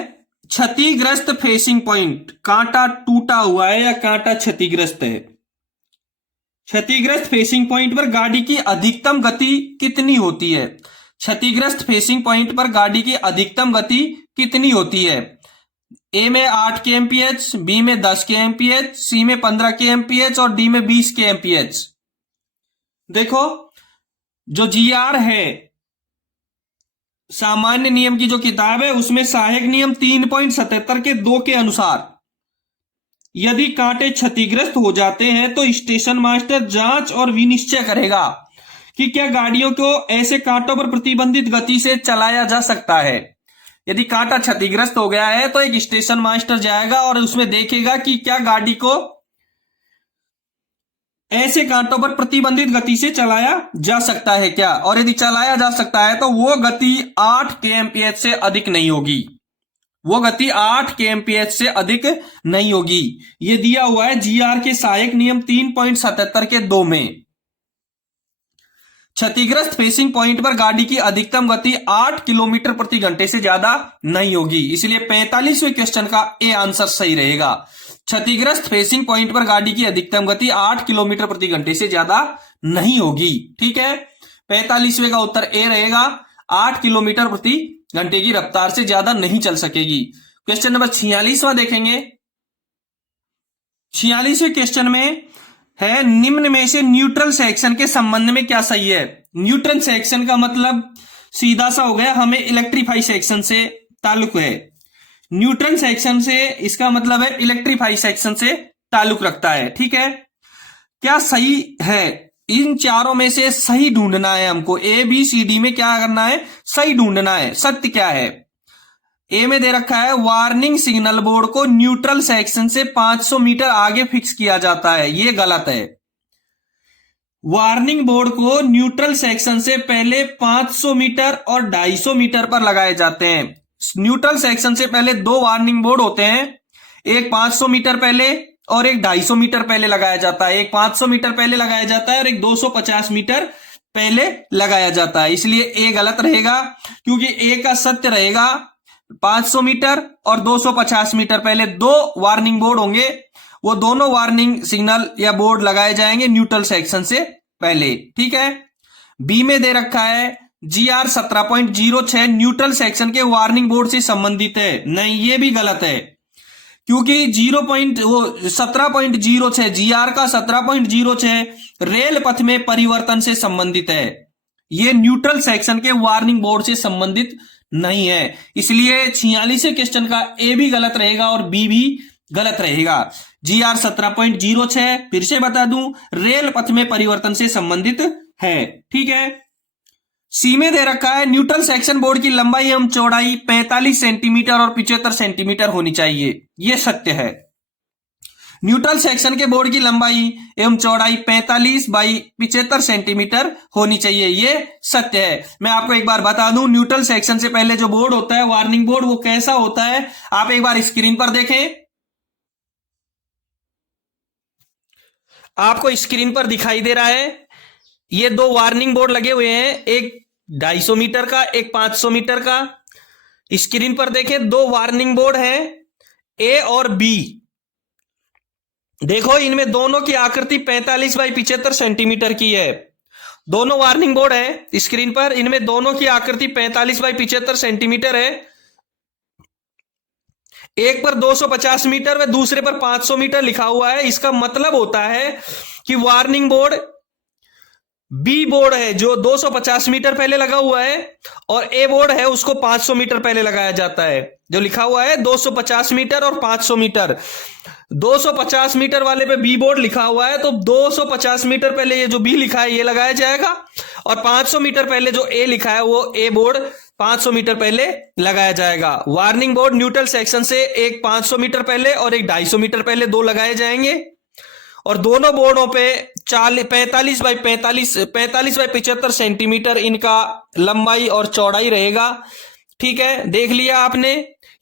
क्षतिग्रस्त फेसिंग पॉइंट, कांटा टूटा हुआ है या कांटा क्षतिग्रस्त है। क्षतिग्रस्त फेसिंग पॉइंट पर गाड़ी की अधिकतम गति कितनी होती है। क्षतिग्रस्त फेसिंग पॉइंट पर गाड़ी की अधिकतम गति कितनी होती है। ए में 8 kmph, बी में 10 kmph, सी में 15 kmph और डी में 20 kmph। देखो जो जीआर है, सामान्य नियम की जो किताब है, उसमें सहायक नियम 3.77 के 2 के अनुसार यदि कांटे क्षतिग्रस्त हो जाते हैं तो स्टेशन मास्टर जांच और विनिश्चय करेगा कि क्या गाड़ियों को ऐसे कांटों पर प्रतिबंधित गति से चलाया जा सकता है। यदि कांटा क्षतिग्रस्त हो गया है तो एक स्टेशन मास्टर जाएगा और उसमें देखेगा कि क्या गाड़ी को ऐसे कांटों पर प्रतिबंधित गति से चलाया जा सकता है क्या, और यदि चलाया जा सकता है तो वो गति 8 kmph से अधिक नहीं होगी। वो गति 8 kmph से अधिक नहीं होगी। ये दिया हुआ है जीआर के सहायक नियम 3.77 के 2 में। क्षतिग्रस्त फेसिंग पॉइंट पर गाड़ी की अधिकतम गति 8 किलोमीटर प्रति घंटे से ज्यादा नहीं होगी, इसलिए 45वें क्वेश्चन का ए आंसर सही रहेगा। क्षतिग्रस्त फेसिंग पॉइंट पर गाड़ी की अधिकतम गति 8 किलोमीटर प्रति घंटे से ज्यादा नहीं होगी। ठीक है, 45वें का उत्तर ए रहेगा। 8 किलोमीटर प्रति घंटे की रफ्तार से ज्यादा नहीं चल सकेगी। क्वेश्चन नंबर 46वां देखेंगे। 46वें क्वेश्चन में है निम्न में से न्यूट्रल सेक्शन के संबंध में क्या सही है। न्यूट्रल सेक्शन का मतलब सीधा सा हो गया, हमें इलेक्ट्रीफाई सेक्शन से ताल्लुक है। न्यूट्रल सेक्शन से इसका मतलब है इलेक्ट्रीफाई सेक्शन से ताल्लुक रखता है। ठीक है, क्या सही है, इन चारों में से सही ढूंढना है हमको। ए बी सी डी में क्या करना है, सही ढूंढना है। सत्य क्या है। ए में दे रखा है वार्निंग सिग्नल बोर्ड को न्यूट्रल सेक्शन से 500 मीटर आगे फिक्स किया जाता है, ये गलत है। वार्निंग बोर्ड को न्यूट्रल सेक्शन से पहले 500 मीटर और 250 मीटर पर लगाए जाते हैं। न्यूट्रल सेक्शन से पहले 2 वार्निंग बोर्ड होते हैं, एक 500 मीटर पहले और एक 250 मीटर पहले लगाया जाता है। एक 500 मीटर पहले लगाया जाता है और एक 250 मीटर पहले लगाया जाता है, इसलिए ए गलत रहेगा, क्योंकि ए का सत्य रहेगा 500 मीटर और 250 मीटर पहले 2 वार्निंग बोर्ड होंगे, वो दोनों वार्निंग सिग्नल या बोर्ड लगाए जाएंगे न्यूट्रल सेक्शन से पहले। ठीक है, बी में दे रखा है जीआर 17.06 न्यूट्रल सेक्शन के वार्निंग बोर्ड से संबंधित है। नहीं, ये भी गलत है, क्योंकि 17.06 जीआर का 17.06 रेल पथ में परिवर्तन से संबंधित है। ये न्यूट्रल सेक्शन के वार्निंग बोर्ड से संबंधित नहीं है, इसलिए 46वें क्वेश्चन का ए भी गलत रहेगा और बी भी गलत रहेगा। जीआर 17.06 फिर से बता दूं, रेल पथ में परिवर्तन से संबंधित है। ठीक है, सी में दे रखा है न्यूट्रल सेक्शन बोर्ड की लंबाई एवं चौड़ाई 45 सेंटीमीटर और 75 सेंटीमीटर होनी चाहिए, यह सत्य है। न्यूट्रल सेक्शन के बोर्ड की लंबाई एवं चौड़ाई 45 बाई 75 सेंटीमीटर होनी चाहिए, यह सत्य है। मैं आपको एक बार बता दूं, न्यूट्रल सेक्शन से पहले जो बोर्ड होता है वार्निंग बोर्ड, वो कैसा होता है, आप एक बार स्क्रीन पर देखें। आपको स्क्रीन पर दिखाई दे रहा है, ये 2 वार्निंग बोर्ड लगे हुए हैं, एक 250 मीटर का, एक 500 मीटर का। स्क्रीन पर देखें, 2 वार्निंग बोर्ड है ए और बी। देखो इनमें दोनों की आकृति 45 बाई 75 सेंटीमीटर की है। दोनों वार्निंग बोर्ड है स्क्रीन पर, इनमें दोनों की आकृति 45 बाई 75 सेंटीमीटर है। एक पर 250 मीटर व दूसरे पर 500 मीटर लिखा हुआ है। इसका मतलब होता है कि वार्निंग बोर्ड बी बोर्ड है जो 250 मीटर पहले लगा हुआ है, और ए बोर्ड है उसको 500 मीटर पहले लगाया जाता है। जो लिखा हुआ है 250 मीटर और 500 मीटर, 250 मीटर वाले पे बी बोर्ड लिखा हुआ है, तो 250 मीटर पहले ये जो बी लिखा है ये लगाया जाएगा, और 500 मीटर पहले जो ए लिखा है वो ए बोर्ड 500 मीटर पहले लगाया जाएगा। वार्निंग बोर्ड न्यूट्रल सेक्शन से एक 500 मीटर पहले और एक 250 मीटर पहले 2 लगाए जाएंगे, और दोनों बोर्डों पे 45 बाई 75 सेंटीमीटर इनका लंबाई और चौड़ाई रहेगा। ठीक है, देख लिया आपने,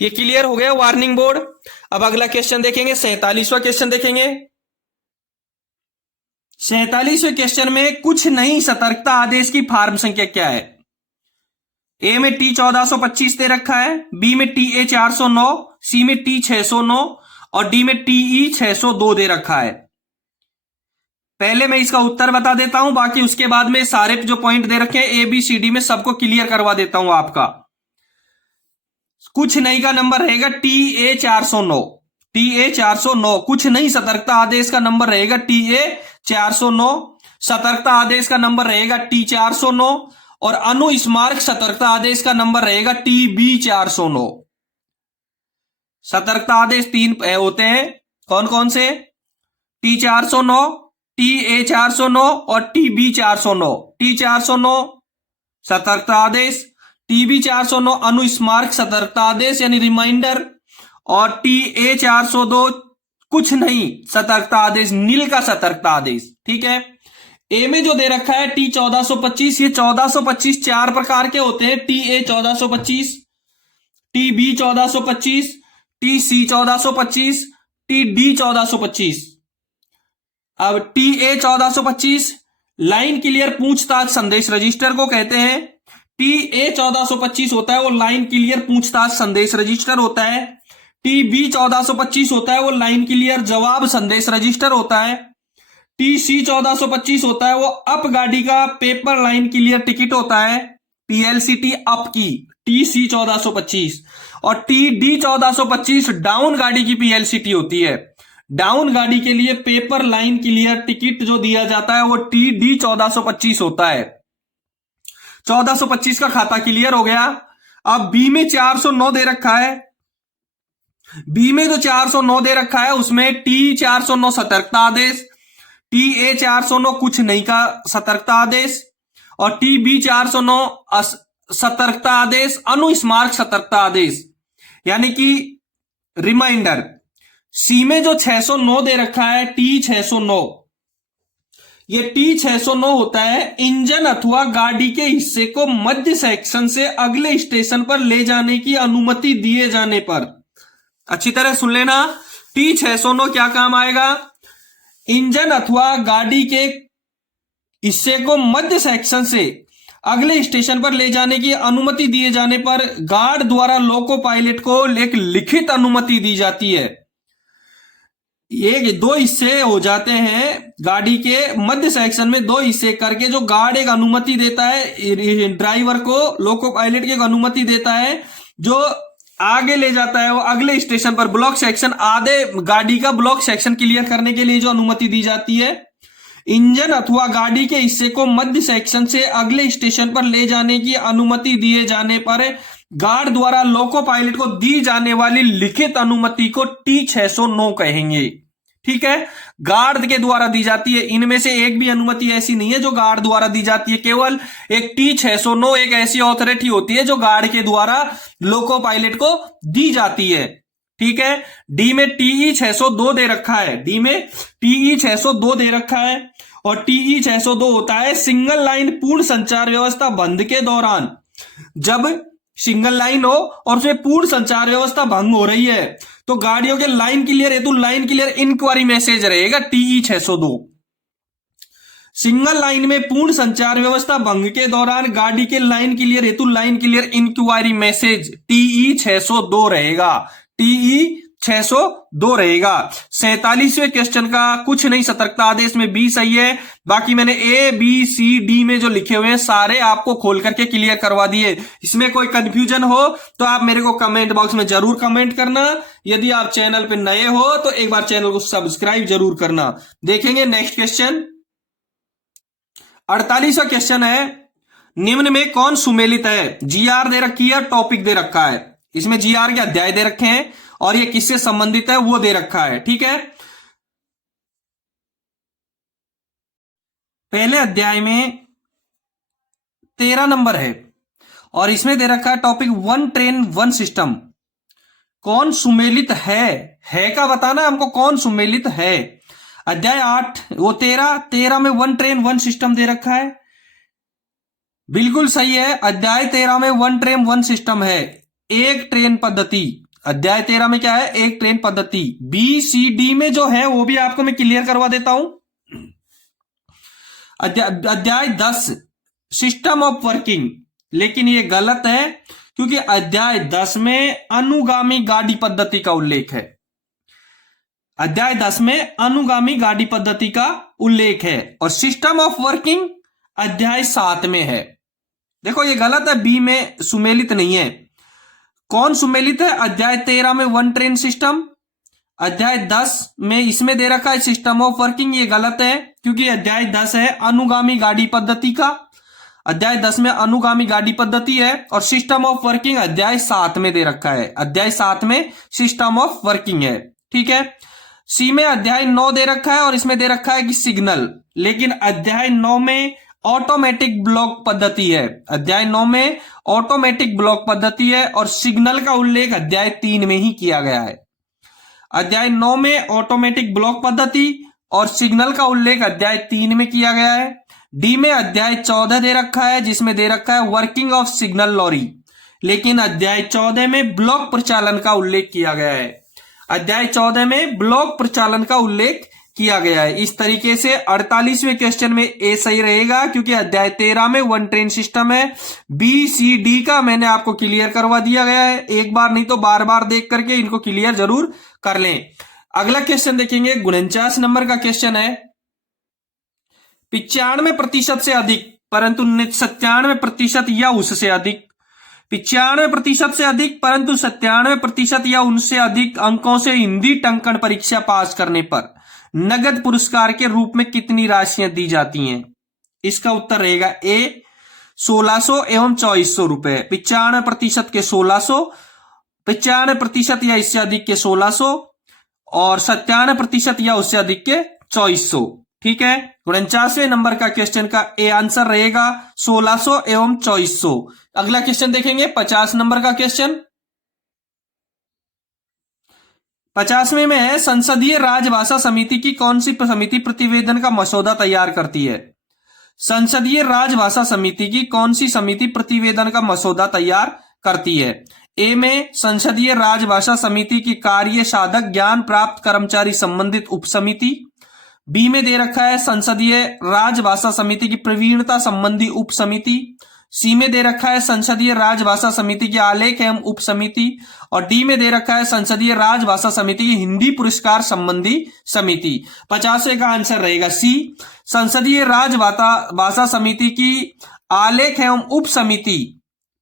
ये क्लियर हो गया वार्निंग बोर्ड। अब अगला क्वेश्चन देखेंगे, 47वां क्वेश्चन देखेंगे। 47वें क्वेश्चन में कुछ नई सतर्कता आदेश की फॉर्म संख्या क्या है। ए में T1425 दे रखा है, बी में TA409, सी में T609 और डी में TE602 दे रखा है। पहले मैं इसका उत्तर बता देता हूं, बाकी उसके बाद में सारे जो पॉइंट दे रखे हैं ABCD में सबको क्लियर करवा देता हूं आपका। कुछ नहीं का नंबर रहेगा TA409, TA409 कुछ नहीं सतर्कता आदेश का नंबर रहेगा TA409, सतर्कता आदेश का नंबर रहेगा T409 और अनुस्मारक सतर्कता आदेश का नंबर रहेगा TB409। सतर्कता आदेश 3 होते हैं, कौन कौन से? T409, TA409 और TB409। T409 सतर्कता आदेश, TB409 अनुस्मारक सतर्कता आदेश यानी रिमाइंडर और TA402 कुछ नहीं सतर्कता आदेश, नील का सतर्कता आदेश। ठीक है। ए में जो दे रखा है T1425, ये 1425 4 प्रकार के होते हैं, TA1425, TB1425, TC1425, TD1425। अब TA1425 लाइन क्लियर पूछताछ संदेश रजिस्टर को कहते हैं। TA1425 होता है वो लाइन क्लियर पूछताछ संदेश रजिस्टर होता है। TB1425 होता है वो लाइन क्लियर जवाब संदेश रजिस्टर होता है। TC1425 होता है वो अप गाड़ी का पेपर लाइन क्लियर टिकट होता है, PLCT अप की TC1425। और TD1425 डाउन गाड़ी की PLCT होती है। डाउन गाड़ी के लिए पेपर लाइन क्लियर टिकट जो दिया जाता है वो TD1425 होता है। 1425 का खाता क्लियर हो गया। अब बी में 409 दे रखा है, बी में जो 409 दे रखा है उसमें T409 सतर्कता आदेश, TA409 कुछ नहीं का सतर्कता आदेश और TB409 सतर्कता आदेश, अनुस्मारक सतर्कता आदेश यानी कि रिमाइंडर। सी में जो 609 दे रखा है T609, ये T609 होता है इंजन अथवा गाड़ी के हिस्से को मध्य सेक्शन से अगले स्टेशन पर ले जाने की अनुमति दिए जाने पर। अच्छी तरह सुन लेना, T609 क्या काम आएगा? इंजन अथवा गाड़ी के हिस्से को मध्य सेक्शन से अगले स्टेशन पर ले जाने की अनुमति दिए जाने पर गार्ड द्वारा लोको पायलट को एक लिखित अनुमति दी जाती है। एक दो हिस्से हो जाते हैं गाड़ी के मध्य सेक्शन में, दो हिस्से करके जो गार्ड एक अनुमति देता है ड्राइवर को, लोको पायलट की एक अनुमति देता है जो आगे ले जाता है वो अगले स्टेशन पर। ब्लॉक सेक्शन आधे गाड़ी का ब्लॉक सेक्शन क्लियर करने के लिए जो अनुमति दी जाती है, इंजन अथवा गाड़ी के हिस्से को मध्य सेक्शन से अगले स्टेशन पर ले जाने की अनुमति दिए जाने पर गार्ड द्वारा लोको पायलट को दी जाने वाली लिखित अनुमति को T609 कहेंगे। ठीक है, गार्ड के द्वारा दी जाती है। इनमें से एक भी अनुमति ऐसी नहीं है जो गार्ड द्वारा दी जाती है, केवल एक T609 एक ऐसी अथॉरिटी होती है जो गार्ड के द्वारा लोको पायलट को दी जाती है। ठीक है। डी में TE602 दे रखा है, डी में TE602 दे रखा है और TE602 होता है सिंगल लाइन पूर्ण संचार व्यवस्था बंद के दौरान। जब सिंगल लाइन हो और उसमें पूर्ण संचार व्यवस्था भंग हो रही है तो गाड़ियों के लाइन क्लियर हेतु लाइन क्लियर इंक्वायरी मैसेज रहेगा TE602। सिंगल लाइन में पूर्ण संचार व्यवस्था भंग के दौरान गाड़ी के लाइन क्लियर हेतु line clear enquiry message TE602 रहेगा, TE602 रहेगा। 47वें क्वेश्चन का कुछ नहीं सतर्कता आदेश में बी सही है। बाकी मैंने ABCD में जो लिखे हुए हैं सारे आपको खोल करके क्लियर करवा दिए। इसमें कोई कंफ्यूजन हो तो आप मेरे को कमेंट बॉक्स में जरूर कमेंट करना। यदि आप चैनल पे नए हो तो एक बार चैनल को सब्सक्राइब जरूर करना। देखेंगे नेक्स्ट क्वेश्चन। 48वां क्वेश्चन है, निम्न में कौन सुमेलित है? GR दे रखी है, टॉपिक दे रखा है। इसमें GR के अध्याय दे रखे हैं और ये किससे संबंधित है वो दे रखा है। ठीक है, पहले अध्याय में 13 नंबर है और इसमें दे रखा है टॉपिक 1 ट्रेन 1 सिस्टम। कौन सुमेलित है का बताना हमको, कौन सुमेलित है। अध्याय 8 वो 13 में 1 ट्रेन 1 सिस्टम दे रखा है, बिल्कुल सही है। अध्याय 13 में 1 ट्रेन 1 सिस्टम है, एक ट्रेन पद्धति। अध्याय 13 में क्या है? एक ट्रेन पद्धति। BCD में जो है वो भी आपको मैं क्लियर करवा देता हूं। अध्याय 10 सिस्टम ऑफ वर्किंग, लेकिन ये गलत है, क्योंकि अध्याय 10 में अनुगामी गाड़ी पद्धति का उल्लेख है। अध्याय 10 में अनुगामी गाड़ी पद्धति का उल्लेख है और सिस्टम ऑफ वर्किंग अध्याय 7 में है। देखो ये गलत है, बी में सुमेलित नहीं है। कौन सुमेलित है? अध्याय 13 में वन ट्रेन सिस्टम, अध्याय 10 में इसमें दे रखा है सिस्टम ऑफ वर्किंग। ये गलत है, क्योंकि अध्याय 10 है अनुगामी गाड़ी पद्धति का। अध्याय 10 में अनुगामी गाड़ी पद्धति है और सिस्टम ऑफ वर्किंग अध्याय 7 में दे रखा है। अध्याय 7 में सिस्टम ऑफ वर्किंग है, ठीक है। सी में अध्याय 9 दे रखा है और इसमें दे रखा है कि सिग्नल, लेकिन अध्याय 9 में ऑटोमेटिक ब्लॉक पद्धति है। अध्याय 9 में ऑटोमेटिक ब्लॉक पद्धति है और सिग्नल का उल्लेख अध्याय 3 में ही किया गया है। अध्याय 9 में ऑटोमेटिक ब्लॉक पद्धति और सिग्नल का उल्लेख अध्याय 3 में किया गया है। डी में अध्याय 14 दे रखा है, जिसमें दे रखा है वर्किंग ऑफ सिग्नल लॉरी, लेकिन अध्याय 14 में ब्लॉक प्रचालन का उल्लेख किया गया है। अध्याय 14 में ब्लॉक प्रचालन का उल्लेख किया गया है। इस तरीके से 48वें क्वेश्चन में ए सही रहेगा, क्योंकि अध्याय 13 में वन ट्रेन सिस्टम है। बी सी डी का मैंने आपको क्लियर करवा दिया गया है, एक बार नहीं तो बार बार देख करके इनको क्लियर जरूर कर लें। अगला क्वेश्चन देखेंगे, 49 नंबर का क्वेश्चन है। 95% से अधिक परंतु 97% या उससे अधिक, 95% से अधिक परंतु 97% या उनसे अधिक अंकों से हिंदी टंकण परीक्षा पास करने पर नगद पुरस्कार के रूप में कितनी राशियां दी जाती हैं? इसका उत्तर रहेगा ए 1600 एवं 2400 रुपए। 95% के 1600, 95% या इससे अधिक के 1600 और 97% या उससे अधिक के 2400, ठीक है। 49वें नंबर का क्वेश्चन का ए आंसर रहेगा 1600 एवं 2400। अगला क्वेश्चन देखेंगे 50 नंबर का क्वेश्चन। 50वें में है, संसदीय राजभाषा समिति की कौन सी समिति प्रतिवेदन का मसौदा तैयार करती है? संसदीय राजभाषा समिति की कौन सी समिति प्रतिवेदन का मसौदा तैयार करती है? ए में संसदीय राजभाषा समिति की कार्य साधक ज्ञान प्राप्त कर्मचारी संबंधित उपसमिति। बी में दे रखा है संसदीय राजभाषा समिति की प्रवीणता संबंधी उपसमिति। सी में दे रखा है संसदीय राजभाषा समिति की आलेख एवं उपसमिति और डी में दे रखा है संसदीय राजभाषा समिति की हिंदी पुरस्कार संबंधी समिति। 50वें का आंसर रहेगा सी, संसदीय राजभाषा समिति की आलेख एवं उपसमिति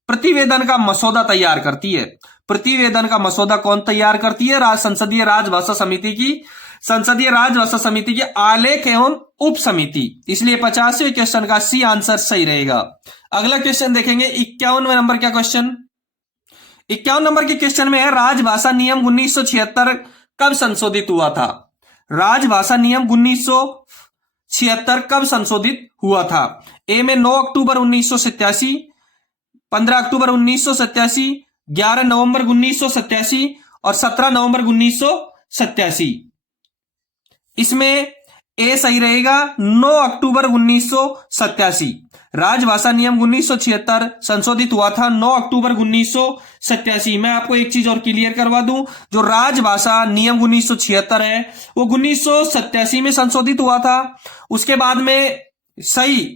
प्रतिवेदन का मसौदा तैयार करती है। प्रतिवेदन का मसौदा कौन तैयार करती है? संसदीय राजभाषा समिति की, संसदीय राजभाषा समिति की आलेख एवं उप समिति। इसलिए 50वें क्वेश्चन का सी आंसर सही रहेगा। अगला क्वेश्चन देखेंगे 51वें नंबर का क्वेश्चन। 51 नंबर के क्वेश्चन में है, राजभाषा नियम 1976 कब संशोधित हुआ था? राजभाषा नियम 1976 कब संशोधित हुआ था? ए में 9 अक्टूबर 1987, 15 अक्टूबर 1987, 11 नवंबर 1987 और 17 नवंबर 1987। इसमें ए सही रहेगा 9 अक्टूबर 1987। राजभाषा नियम 1976 संशोधित हुआ था 9 अक्टूबर 1987। मैं आपको एक चीज और क्लियर करवा दूं, जो राजभाषा नियम 1976 है वो 1987 में संशोधित हुआ था। उसके बाद में सही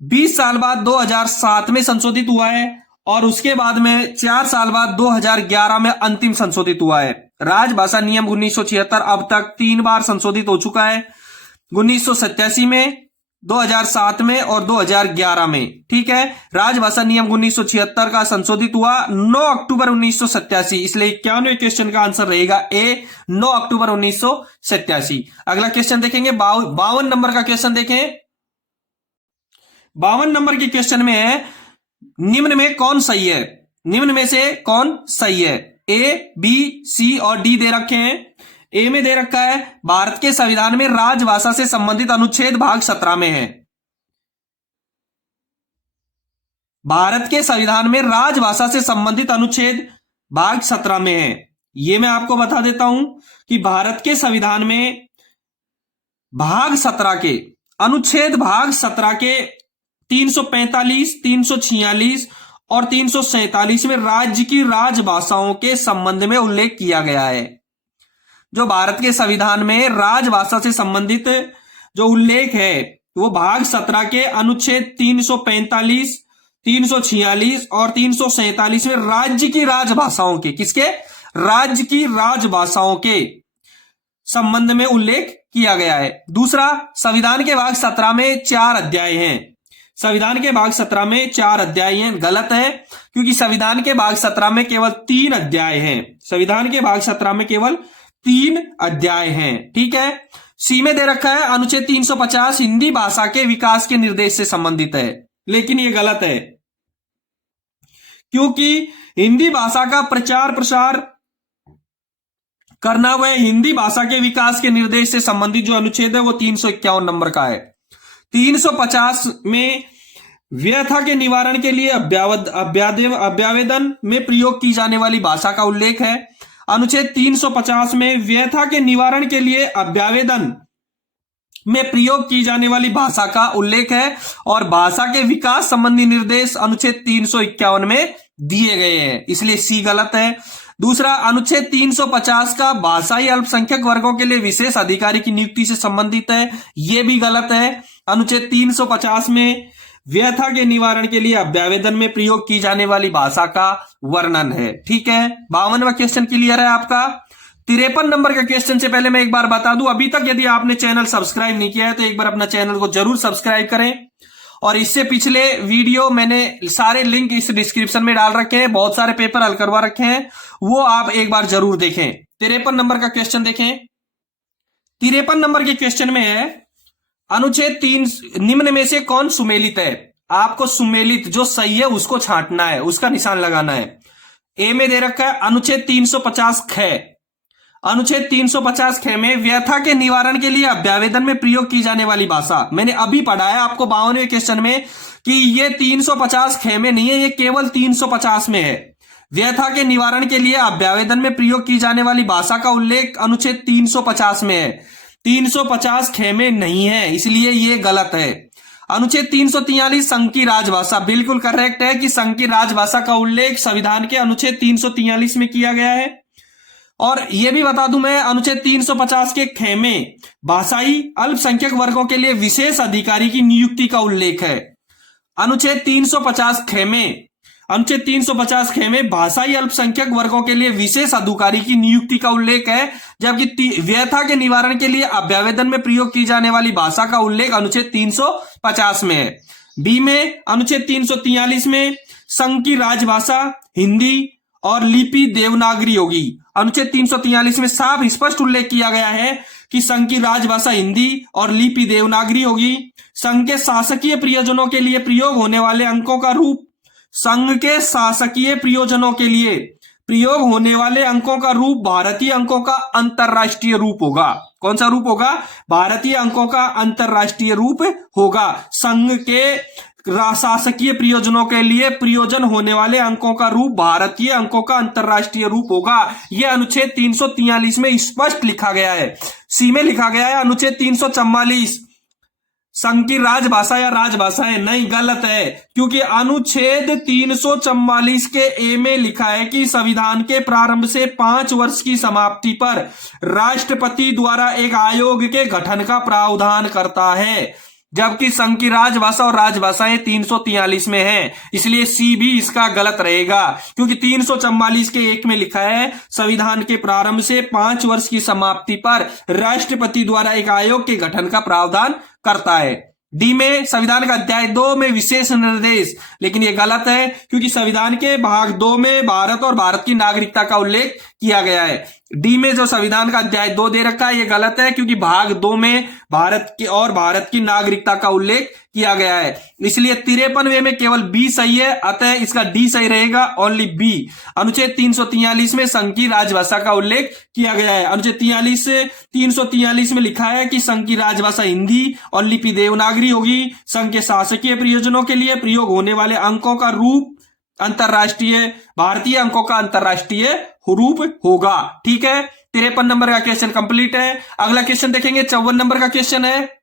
20 साल बाद 2007 में संशोधित हुआ है और उसके बाद में 4 साल बाद 2011 में अंतिम संशोधित हुआ है। राजभाषा नियम 1976 अब तक 3 बार संशोधित हो चुका है, 1987 में, 2007 में और 2011 में, ठीक है। राजभाषा नियम 1976 का संशोधित हुआ 9 अक्टूबर 1987। इसलिए 51वें क्वेश्चन का आंसर रहेगा ए 9 अक्टूबर 1987। अगला क्वेश्चन देखेंगे 52 नंबर का क्वेश्चन देखें। 52 नंबर के क्वेश्चन में है, निम्न में कौन सही है? निम्न में से कौन सही है? ए, बी, सी और डी दे रखे हैं। ए में दे रखा है, भारत के संविधान में राजभाषा से संबंधित अनुच्छेद भाग 17 में है। भारत के संविधान में राजभाषा से संबंधित अनुच्छेद भाग 17 में है। यह मैं आपको बता देता हूं कि भारत के संविधान में भाग 17 के अनुच्छेद भाग 17 के 345, 346 और 347 में राज्य की राजभाषाओं के संबंध में उल्लेख किया गया है। जो भारत के संविधान में राजभाषा से संबंधित जो उल्लेख है वो भाग 17 के अनुच्छेद 345, 346 और 347 में राज्य की राजभाषाओं के, किसके, राज्य की राजभाषाओं के संबंध में उल्लेख किया गया है। दूसरा, संविधान के भाग 17 में 4 अध्याय हैं। संविधान के भाग 17 में 4 अध्याय हैं, गलत है, क्योंकि संविधान के भाग 17 में केवल 3 अध्याय हैं। संविधान के भाग 17 में केवल 3 अध्याय हैं, ठीक है। सी में दे रखा है अनुच्छेद 350 हिंदी भाषा के विकास के निर्देश से संबंधित है, लेकिन यह गलत है, क्योंकि हिंदी भाषा का प्रचार प्रसार करना वह हिंदी भाषा के विकास के निर्देश से संबंधित जो अनुच्छेद है वो 351 नंबर का है। 350 में व्यथा के निवारण के लिए अभ्यावेदन में प्रयोग की जाने वाली भाषा का उल्लेख है। अनुच्छेद 350 में व्यथा के निवारण के लिए अभ्यावेदन में प्रयोग की जाने वाली भाषा का उल्लेख है और भाषा के विकास संबंधी निर्देश अनुच्छेद 351 में दिए गए हैं, इसलिए सी गलत है। दूसरा, अनुच्छेद 350 का भाषाई अल्पसंख्यक वर्गों के लिए विशेष अधिकारी की नियुक्ति से संबंधित है, यह भी गलत है। अनुच्छेद 350 में व्यथा के निवारण के लिए अभ्यावेदन में प्रयोग की जाने वाली भाषा का वर्णन है, ठीक है। 52वां क्वेश्चन क्लियर है आपका। 53 नंबर के क्वेश्चन से पहले मैं एक बार बता दूं, अभी तक यदि आपने चैनल सब्सक्राइब नहीं किया है तो एक बार अपना चैनल को जरूर सब्सक्राइब करें, और इससे पिछले वीडियो मैंने सारे लिंक इस डिस्क्रिप्शन में डाल रखे हैं, बहुत सारे पेपर हल करवा रखे हैं, वो आप एक बार जरूर देखें। 53 नंबर का क्वेश्चन देखें। 53 नंबर के क्वेश्चन में है अनुच्छेद 3 निम्न में से कौन सुमेलित है। आपको सुमेलित जो सही है उसको छांटना है, उसका निशान लगाना है। ए में दे रखा है अनुच्छेद 350 ख। अनुच्छेद 350 ख में व्यथा के निवारण के लिए अभ्यावेदन में प्रयोग की जाने वाली भाषा, मैंने अभी पढ़ा है आपको 52वें क्वेश्चन में कि ये 350 ख में नहीं है, ये केवल 350 में है। व्यथा के निवारण के लिए अभ्यावेदन में प्रयोग की जाने वाली भाषा का उल्लेख अनुच्छेद 350 में है, 350 ख में नहीं है, इसलिए ये गलत है। अनुच्छेद 343 संघ की राजभाषा, बिल्कुल करेक्ट है कि संघ की राजभाषा का उल्लेख संविधान के अनुच्छेद 343 में किया गया है। और यह भी बता दूं मैं, अनुच्छेद 350 के ख में भाषाई अल्पसंख्यक वर्गों के लिए विशेष अधिकारी की नियुक्ति का उल्लेख है। अनुच्छेद 350 ख में, अनुच्छेद 350 ख में भाषाई अल्पसंख्यक वर्गों के लिए विशेष अधिकारी की नियुक्ति का उल्लेख है, जबकि व्यथा के निवारण के लिए अभ्यावेदन में प्रयोग की जाने वाली भाषा का उल्लेख अनुच्छेद 350 में है। बी में अनुच्छेद 343 में संघ की राजभाषा हिंदी और लिपि देवनागरी होगी। अनुच्छेद 343 में साफ स्पष्ट उल्लेख किया गया है कि संघ की राजभाषा हिंदी और लिपि देवनागरी होगी। संघ के शासकीय प्रयोजनों के लिए प्रयोग होने वाले अंकों का रूप, संघ के शासकीय प्रयोजनों के लिए प्रयोग होने वाले अंकों का रूप भारतीय अंकों का अंतरराष्ट्रीय रूप होगा। कौन सा रूप होगा? भारतीय अंकों का अंतरराष्ट्रीय रूप होगा। संघ के शासकीय प्रयोजनों के लिए प्रयोजन होने वाले अंकों का रूप भारतीय अंकों का अंतरराष्ट्रीय रूप होगा। यह अनुच्छेद 343 में स्पष्ट लिखा गया है। सी में लिखा गया है अनुच्छेद 344 संघ की राजभाषा या राजभाषाएं, नहीं, गलत है, क्योंकि अनुच्छेद 344 के ए में लिखा है कि संविधान के प्रारंभ से 5 वर्ष की समाप्ति पर राष्ट्रपति द्वारा एक आयोग के गठन का प्रावधान करता है, जबकि संघ की राजभाषा और राजभाषाएं 343 में है, इसलिए सी भी इसका गलत रहेगा, क्योंकि 344 के 1 में लिखा है संविधान के प्रारंभ से 5 वर्ष की समाप्ति पर राष्ट्रपति द्वारा एक आयोग के गठन का प्रावधान करता है। डी में संविधान का अध्याय 2 में विशेष निर्देश, लेकिन यह गलत है, क्योंकि संविधान के भाग 2 में भारत और भारत की नागरिकता का उल्लेख किया गया है। डी में जो संविधान का अध्याय 2 दे रखा है यह गलत है, क्योंकि भाग 2 में भारत की और भारत की नागरिकता का उल्लेख किया गया है, इसलिए 53वें में केवल बी सही है, अतः इसका डी सही रहेगा, ओनली बी। अनुच्छेद 343 में संघ की राजभाषा का उल्लेख किया गया है। अनुच्छेद 343 में लिखा है कि संघ की राजभाषा हिंदी और लिपि देवनागरी होगी। संघ के शासकीय प्रयोजनों के लिए प्रयोग होने वाले अंकों का रूप अंतरराष्ट्रीय, भारतीय अंकों का अंतरराष्ट्रीय रूप होगा। ठीक है, 53 नंबर का क्वेश्चन कंप्लीट है। अगला क्वेश्चन देखेंगे, 54 नंबर का क्वेश्चन है।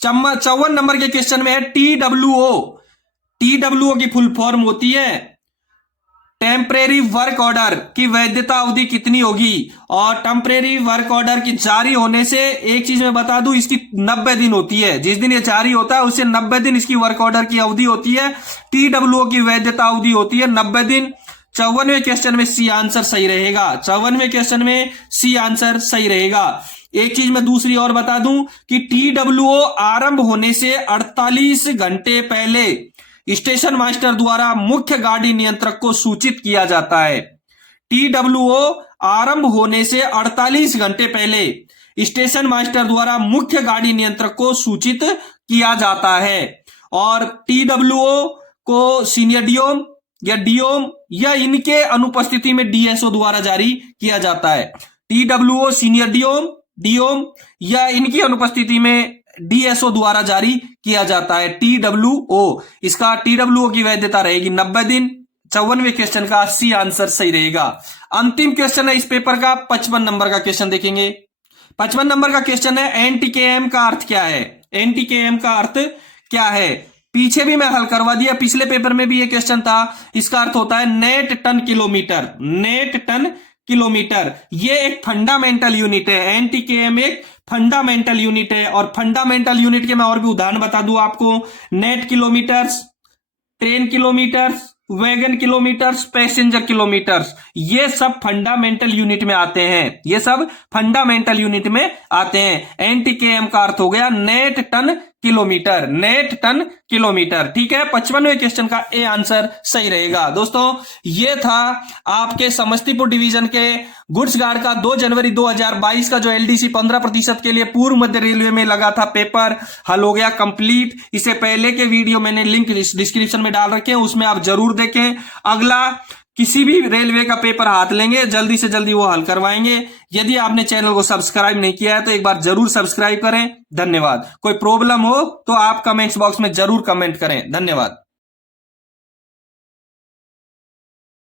54 नंबर के क्वेश्चन में है TWO। TWO की फुल फॉर्म होती है टेम्परेरी वर्क ऑर्डर की वैधता अवधि कितनी होगी? और टेम्परेरी वर्क ऑर्डर की जारी होने से एक चीज मैं बता दूं, इसकी 90 दिन होती है। जिस दिन ये जारी होता है उससे 90 दिन इसकी वर्क ऑर्डर की अवधि होती है। TWO की वैधता अवधि होती है 90 दिन। 54वें क्वेश्चन में सी आंसर सही रहेगा। 54वें क्वेश्चन में सी आंसर सही रहेगा। एक चीज मैं दूसरी और बता दूं कि TWO आरंभ होने से 48 घंटे पहले स्टेशन मास्टर द्वारा मुख्य गाड़ी नियंत्रक को सूचित किया जाता है। TWO आरंभ होने से 48 घंटे पहले स्टेशन मास्टर द्वारा मुख्य गाड़ी नियंत्रक को सूचित किया जाता है। और TWO को सीनियर डीओम या डीओम या इनके अनुपस्थिति में DSO द्वारा जारी किया जाता है। TWO सीनियर डीओम या इनकी अनुपस्थिति में DSO द्वारा जारी किया जाता है। TWO, इसका TWO की वैधता रहेगी 90 दिन। 54वें क्वेश्चन का सी आंसर सही रहेगा। अंतिम क्वेश्चन है इस पेपर का, 55 नंबर का क्वेश्चन देखेंगे। 55 नंबर का क्वेश्चन है NTKM का अर्थ क्या है? NTKM का अर्थ क्या है? पीछे भी मैं हल करवा दिया, पिछले पेपर में भी ये क्वेश्चन था। इसका अर्थ होता है net ton kilometre. Net ton kilometre ये एक फंडामेंटल यूनिट है। NTKM एक फंडामेंटल यूनिट है। और फंडामेंटल यूनिट के मैं और भी उदाहरण बता दूं आपको। Net kilometres, train kilometres, wagon kilometres, passenger kilometres, ये सब फंडामेंटल यूनिट में आते हैं। ये सब फंडामेंटल यूनिट में आते हैं। NTKM का अर्थ हो गया net ton kilometre. Net ton kilometre, ठीक है। 55वें क्वेश्चन का ए आंसर सही रहेगा। दोस्तों ये था आपके समस्तीपुर डिवीजन के गुड्स गार्ड का 2 जनवरी 2022 का जो LDC 15% के लिए पूर्व मध्य रेलवे में लगा था पेपर, हल हो गया कंप्लीट। इससे पहले के वीडियो मैंने लिंक डिस्क्रिप्शन में डाल रखे हैं, उसमें आप जरूर देखें। अगला किसी भी रेलवे का पेपर हाथ लेंगे, जल्दी से जल्दी वो हल करवाएंगे। यदि आपने चैनल को सब्सक्राइब नहीं किया है तो एक बार जरूर सब्सक्राइब करें। धन्यवाद। कोई प्रॉब्लम हो तो आप कमेंट्स बॉक्स में जरूर कमेंट करें। धन्यवाद।